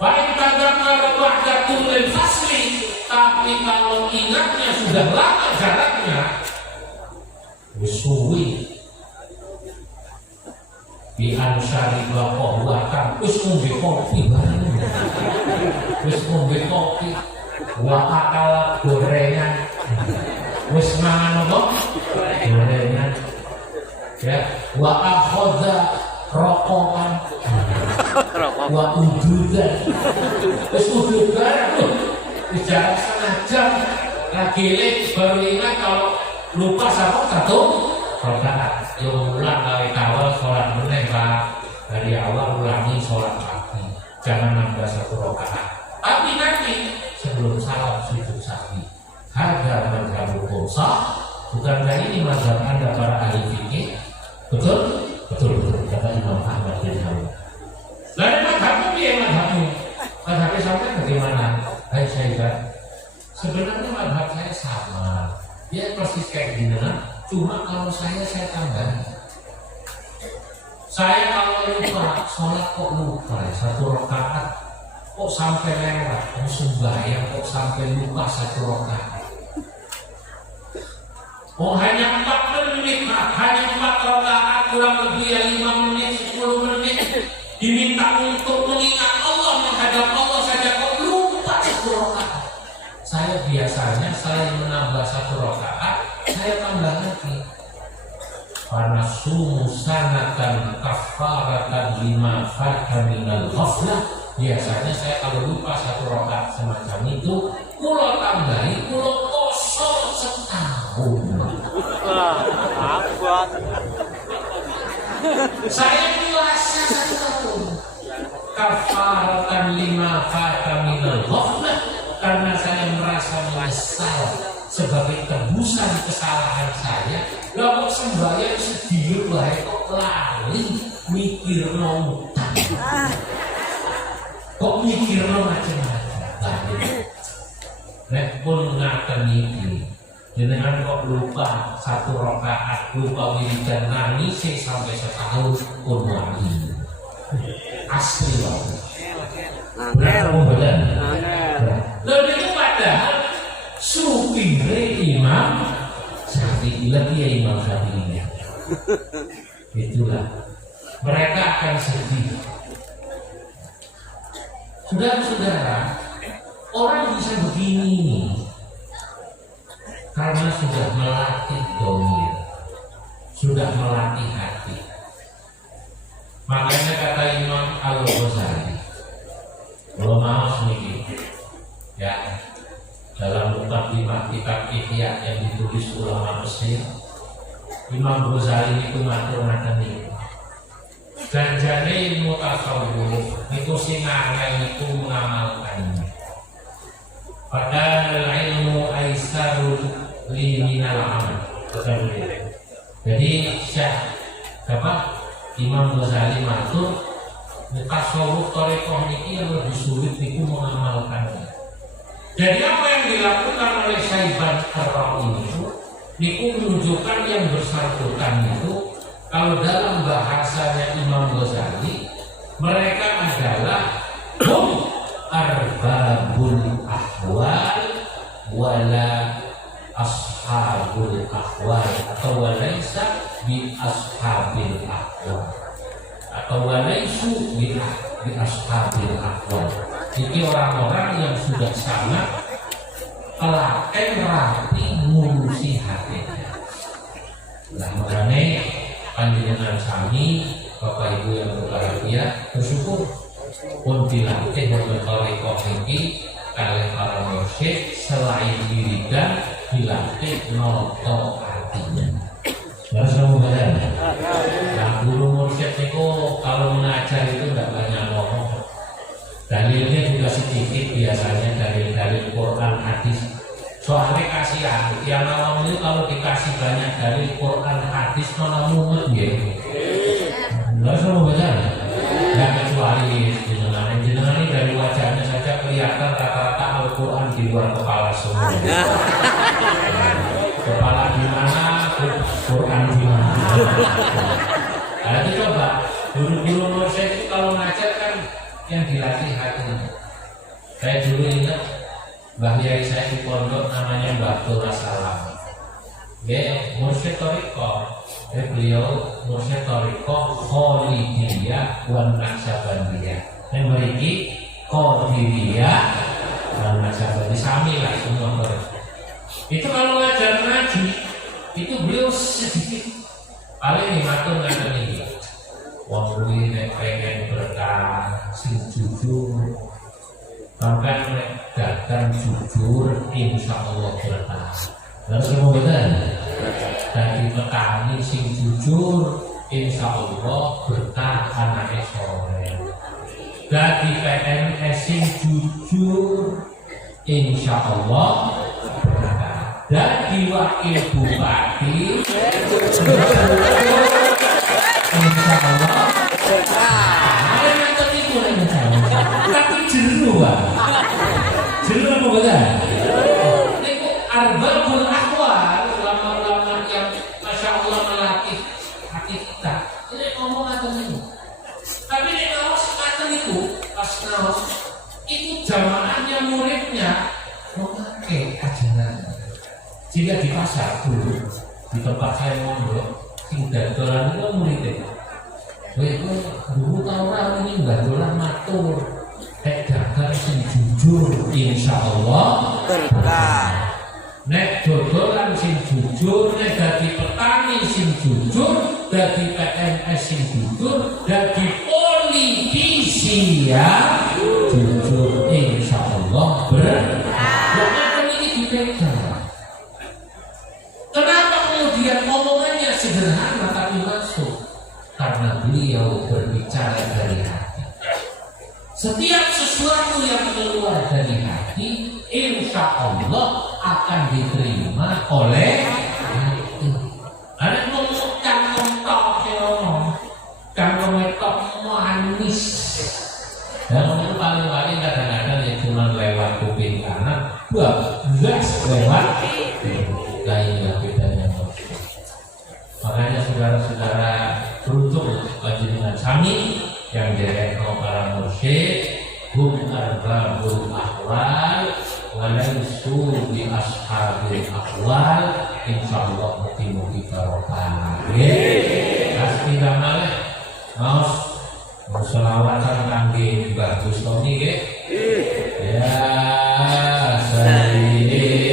Baik tadzakara ba'da tulil fasli, tapi kalau ingatnya sudah lama jaraknya, wisuwi di ansari bapak wakam, wis ngombe kopi bareng, wis ngombe kopi, wakakala gorengan, wis mangan apa? Gorengan. Ya, wa akhadha rokokan, wa ududan, wis udud bareng, jarak 1/2 jam, lagi baru ingat kalau lupa sama 1 rakaat. Yang ulang dari awal sholat meneh Pak, dari awal ulangi sholat pagi, jangan nambah 1 rakaat. Tapi nanti sebelum salam sujud sahwi. Hadza madhabukum sah, bukankah ini mazhab Anda para ahli fikih? Betul? Betul, kata Imam Ahmad bin Hanbal. Lalu madhabmu piye madhabmu? Madhabnya sampai bagaimana? Hai Syaifan, sebenarnya madhab saya sama, dia persis kayak gini, cuma kalau saya tambah. Saya kalau lupa sholat kok lupa 1 rakaat, kok sampai lewat, kok sembahyang kok sampai lupa 1 rakaat. Oh hanya 4 menit, hanya 4 rakaat, kurang lebih ya 5 menit, 10 menit, diminta untuk mengingat Allah, menghadap Allah saja kok lupa 1 rakaat. Saya biasanya selain menambah 1 rakaat, saya tambah lagi. Karena sanatan kafaratan lima fata minal ghaflah. Biasanya saya kalau lupa 1 rakaat semacam itu, kulo tambahi, kulo kosong setahun. Saya puasa 1 tahun. kafaratan lima fata minal ghaflah, karena saya merasa menyesal sebagai tebusan kesalahan saya. Lah kok sembahyang sedih wae kok lali mikirno utang. Kok mikirno macam-macam. Nek pun ngaten iki, jenengan kok lupa satu rakaat, lupa wiridan, nangis sampai setahun pun wali. Asli loh. Berapa bulan? Lalu itu padahal supire Imam Syafi'i, lagi ya Imam Syafi'i. Itulah mereka akan sedih. Saudara-saudara, orang bisa begini nih karena sudah melatih domir, sudah melatih hati. Makanya kata Imam Al-Ghazali, kalau mau sedikit ya, dalam mukadimah kitab Ihya yang ditulis ulama Mesir, Imam Ghazali itu matur ngaten niku. Janjane ilmu tasawuf niku sing angel niku ngamalkan. Padahal ilmu aisarul li minal amal. Jadi Syekh apa? Imam Ghazali matur tasawuf tarekat niki yang lebih sulit niku mengamalkannya. Jadi apa yang dilakukan oleh Syaiban Ar-Rawi itu niku menunjukkan yang bersangkutan itu, kalau dalam bahasanya Imam Ghazali, mereka adalah hum arbabul ahwal wala ashabul ahwal, atau walaysa bi ashabil ahwal, atau walaysu bi ashabil ahwal. Ini orang-orang yang sudah sangat telaten rapi ngurusi hatinya. Nah makanya panjenengan sami Bapak Ibu yang berbahagia bersyukur pun dilatih bertorikoh ini kalian para mursyid, selain wiridan dilatih noto hatinya. Harus kamu badan. Nah guru mursyid itu kalau mengajar itu tidak banyak ngomong. Dalilnya juga sedikit, biasanya dalil-dalil Quran hadis. Soalnya kasihan, yang awam itu kalau dikasih banyak dalil Quran hadis malah mumet ya. Enggak semua benar. Enggak kecuali jenengan ini dari wajahnya saja kelihatan rata-rata Al-Quran di luar kepala semua. Kepala di mana, Quran di mana. Nah itu coba guru-guru mursyid itu kalau ngajar kan yang dilatih hatinya. Saya dulu ingat Mbah Yai saya di pondok namanya Mbah Tura Salam. Dia mursyid thariqah. Beliau mursyid thariqah Khalidiyah wan Naqsabandiyah. Yang memiliki Qadiriyah dan Naqsabandiyah, sami lah semua mereka. Itu kalau ngajar ngaji itu beliau sedikit paling dimatur ngajar ini. Wong kuwi nek pengen berkah sing jujur, sampai nek dagang jujur insyaallah berkah. Terus kemudian dari petani sing jujur insyaallah berkah anake soleh. Dari PNS sing jujur insyaallah berkah. Dari wakil bupati insyaallah ada yang tertipu tapi jeru apa betul? Ini arbabul ahwal, ulama-ulama yang masya Allah melatih hati kita. Ini ngomong atas ini. Tapi ini ngawas atas itu pas ngawas itu jamaahnya muridnya memakai ajaran. Jika di pasar dulu di tempat saya mondok tinggal dolan itu muridnya. Itu dulu tahu orang ini nggak dolan matur, dagang sing jujur, insya Allah berkah. Nek dodolan sing jujur, nek dadi petani sing jujur, dadi PNS sing jujur, dadi politisi ya jujur, insya Allah berkah. Bukan ini dipegang. Kenapa kemudian omongannya sederhana tapi masuk? Karena beliau berbicara dari hati. Setiap sesuatu yang keluar dari hati, insya Allah akan diterima oleh hati. Ada ngomong cangkem tok cangkem tok manis. Dan itu paling-paling kadang-kadang ya cuma lewat kuping kanan, bablas lewat lainnya bedanya. Makanya saudara-saudara beruntung dengan kami yang direkno para mursyid hum arbabul ahwal walaisu bi ashabil ahwal, insyaallah mugi-mugi barokah. Pasti ramal mau selawatan kangge Mbah Gustomi nggih. Ya sayyidi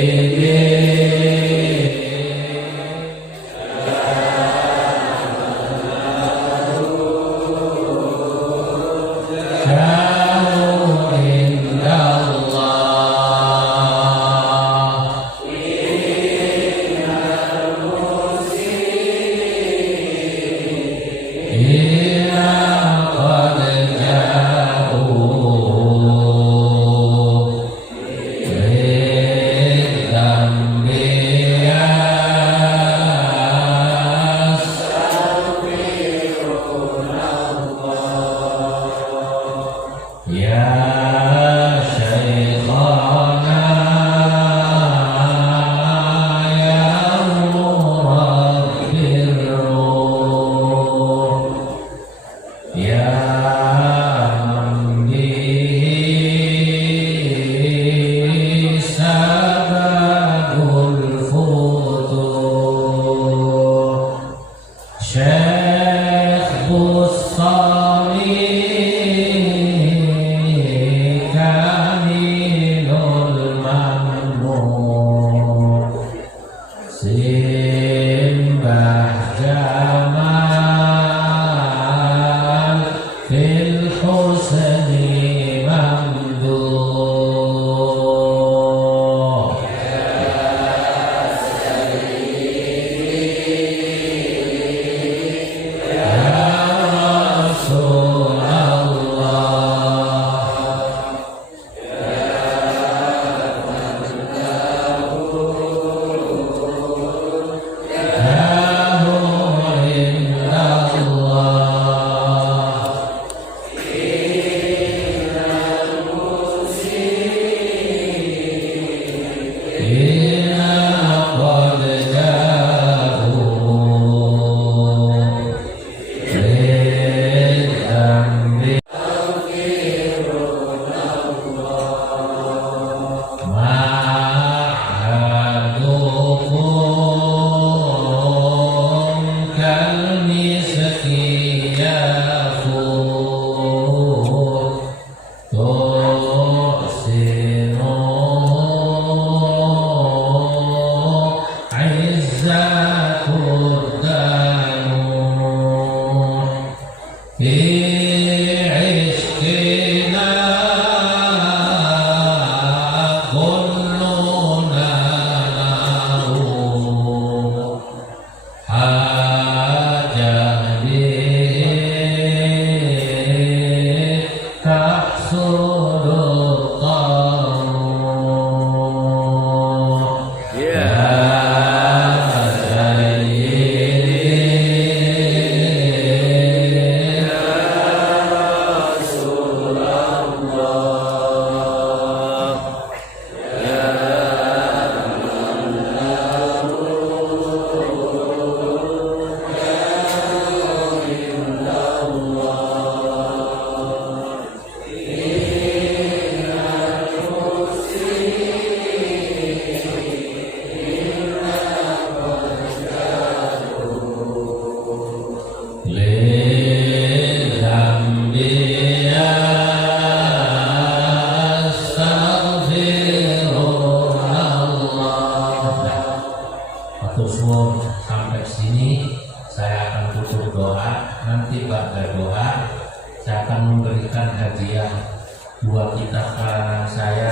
buat kita kalangan saya.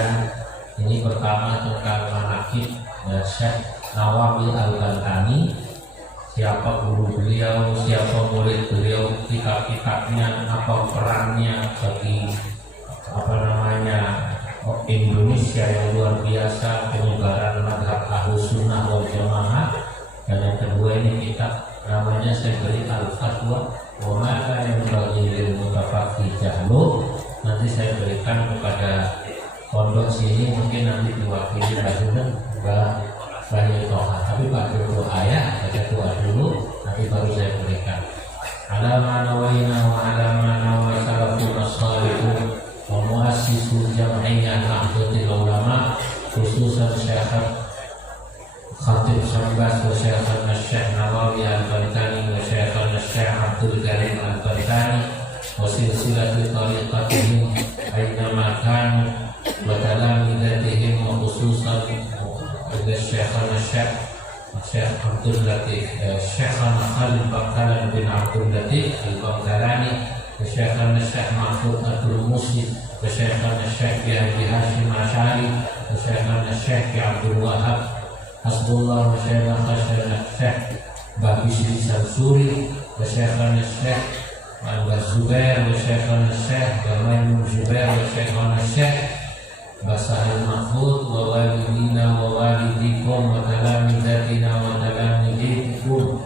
Ini pertama tentang manaqib Syekh Nawawi Al-Bantani, siapa guru beliau, siapa murid beliau, kitab-kitabnya, apa perannya bagi Indonesia yang luar biasa penyebaran madhab Ahlus Sunnah wal Jamaah. Dan yang kedua ini kitab namanya saya beri Al-Fatwa wa ma kana yanbaghi lil mutafaqih jahlu. Nanti saya berikan kepada pondok sini, mungkin nanti diwakili Pak Sunan Mbak Bayu Toha, tapi Pak Doa ya, baca doa dulu, nanti baru saya berikan. Alama nawaina wa alama nawa salafun as-salihun wa muassisu jam'iyah Nahdlatul Ulama, khususan Syekh Khatib Syambas wa Syekhana Syekh Nawawi Al-Bantani wa Syekhana Syekh Abdul Karim Al-Bantani wa silsilati tariqatihim aynama kanu wa talamidatihim wa khususan Syekhana Syekh Abdul Latif, Syekhana Khalid Bakalan bin Abdul Latif Al-Bakalani, Syekhana Syekh Mahfud Abdul Musid, Syekhana Syekh Haji Hashim Asyari, Syekhana Syekh Abdul Wahab Hasbullah, Syekhana Syekh Babishri Samsuri, Syekhana Syekh Mbah Zubair, Syekhana Syekh Maimun Zubair, Syekhana Syekh Basahil Mahfud wa walidina wa walidikum wa talamidatina wa talamidikum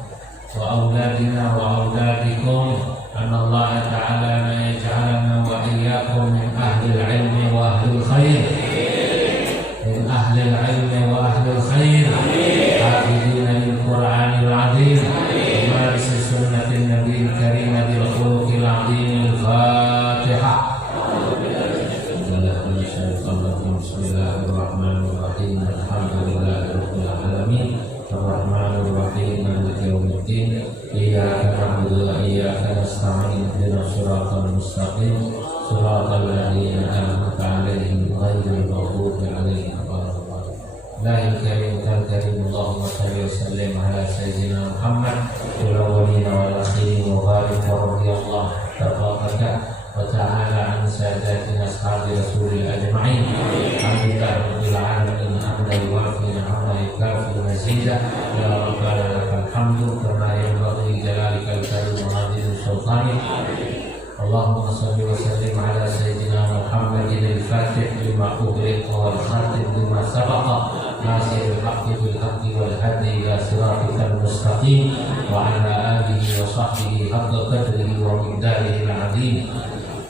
wa auladina wa auladikum, anallaha ta'ala la yaj'alana wa iyyakum min ahli al-ilmi wa ahli al-khair, min ahli al-ilmi wa ahli al-khair, hafidina lil-Qur'anil azim, marisi sunnatin nabiyil karim bil khuluqil azim. Al-Fatihah. Bismillahirrahmanirrahim. Alhamdulillahirabbil alamin. Arrahmanir rahim. Maliki yaumiddin. Iyyaka na'budu wa iyyaka nasta'in. Ihdinas siratal mustaqim. Siratal ladzina an'amta 'alaihim ghairil maghdubi 'alaihim waladdallin. Lahil karim kal karim. Allahumma shalli wa sallim ala sayyidina Muhammad fil awwalin wal akhirin wa barik wa radhiyallahu tabaraka wa ta'ala an saadatina ashabi rasulil ajma'in. Alhamdulillah rabbil alamin, hamdan yuwafi ni'amahu yukafi mazida. Ya rabbana lakal hamdu kama yanbaghi jalalikal karim wa 'azimi sultanik. Allahumma shalli wa sallim ala sayyidina Muhammadin al-fatih lima ughliqa wal khatim lima sabaqa, nasiril haqqi bil haqqi wal hadi ila siratikal mustaqim, wa ala alihi wa sahbihi haqqa qadrihi wa miqdarihi al-'azim.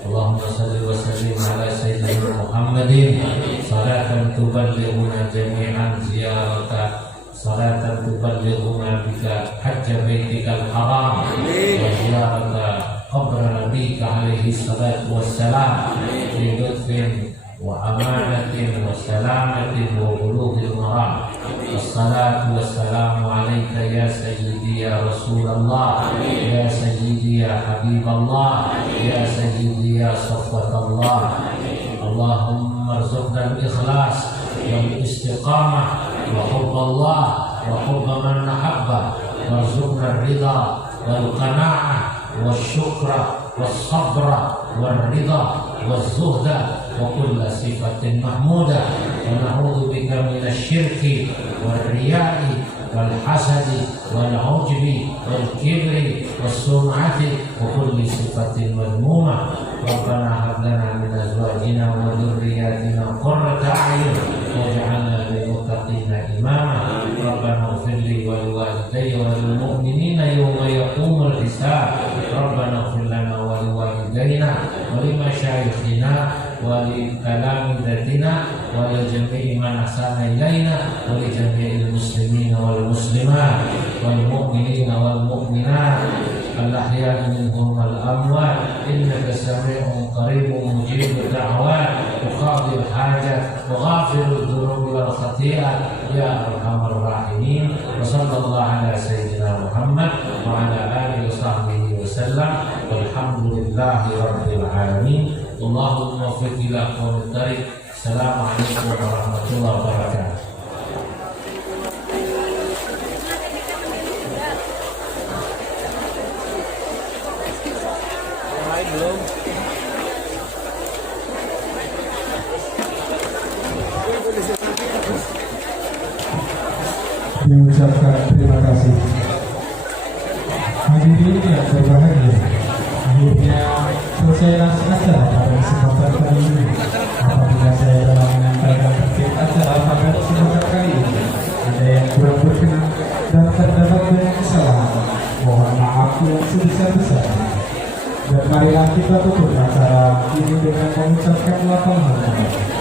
Allahumma salli wa sallim ala sayyidina Muhammadin salatan tuballighuna jami'an ziyarata, salatan tuballighuna bika hajja baitikal haram wa ziyarata qabr nabiyika alaihi salatu wassalam bi lutfin wa amanatin wa salamatin wa bulughil maram. Wassalatu wassalamu alayka ya sayyidi ya Rasulullah, ya sayyidi ya Habiballah, ya sayyidi ya Safwatallah. Allahumma arzuqna al-ikhlas wal istiqamah wa hubballah wa hubba man nahabba, warzuqna ar-ridha wal qana'ah wasyukra was-sabra wal-ridha waz-zuhda wa kulla sifatin mahmuda, wa na'udzu bika minasyirki wal-riya'i wal-hasadi wal-'ujbi wal-kibri was-sum'ati wa kulli sifatin madmumah. Rabbana hab lana min azwajina wa dhurriyyatina qurrata a'yun waj'alna lil muttaqina imama. Rabbana ighfir li wa liwalidayya wa lil mu'minina yawma yaqumul hisab. Rabbana ighfir lana wa liwalidayna wa limashayikhina wa li talamidatina wa li jami'i man ahsana ilaina wa li jami'il muslimina wal muslimat wal mu'minina wal mu'minat al-ahya'i minhum wal amwat, innaka sami'un qaribun mujibud da'wat, muqadil hajat wa ghafirud dhunubi wal khati'at ya arhamar rahimin. Wa sallallahu ala sayyidina Muhammad wa ala alihi wa sahbihi wa sallam, walhamdulillahi rabbil alamin. Allahumma waffiq ila aqwamit thariq. Assalamualaikum warahmatullahi wabarakatuh. Diucapkan terima kasih. Hadirin yang berbahagia, akhirnya selesai saya sengaja pada kesempatan kali ini. Apabila saya dalam menyampaikan tertib acara pada kesempatan kali ini ada yang kurang berkenan dan terdapat banyak kesalahan, mohon maaf yang sebesar-besarnya. Dan marilah kita tutup acara ini dengan mengucapkan lafal hamdalah.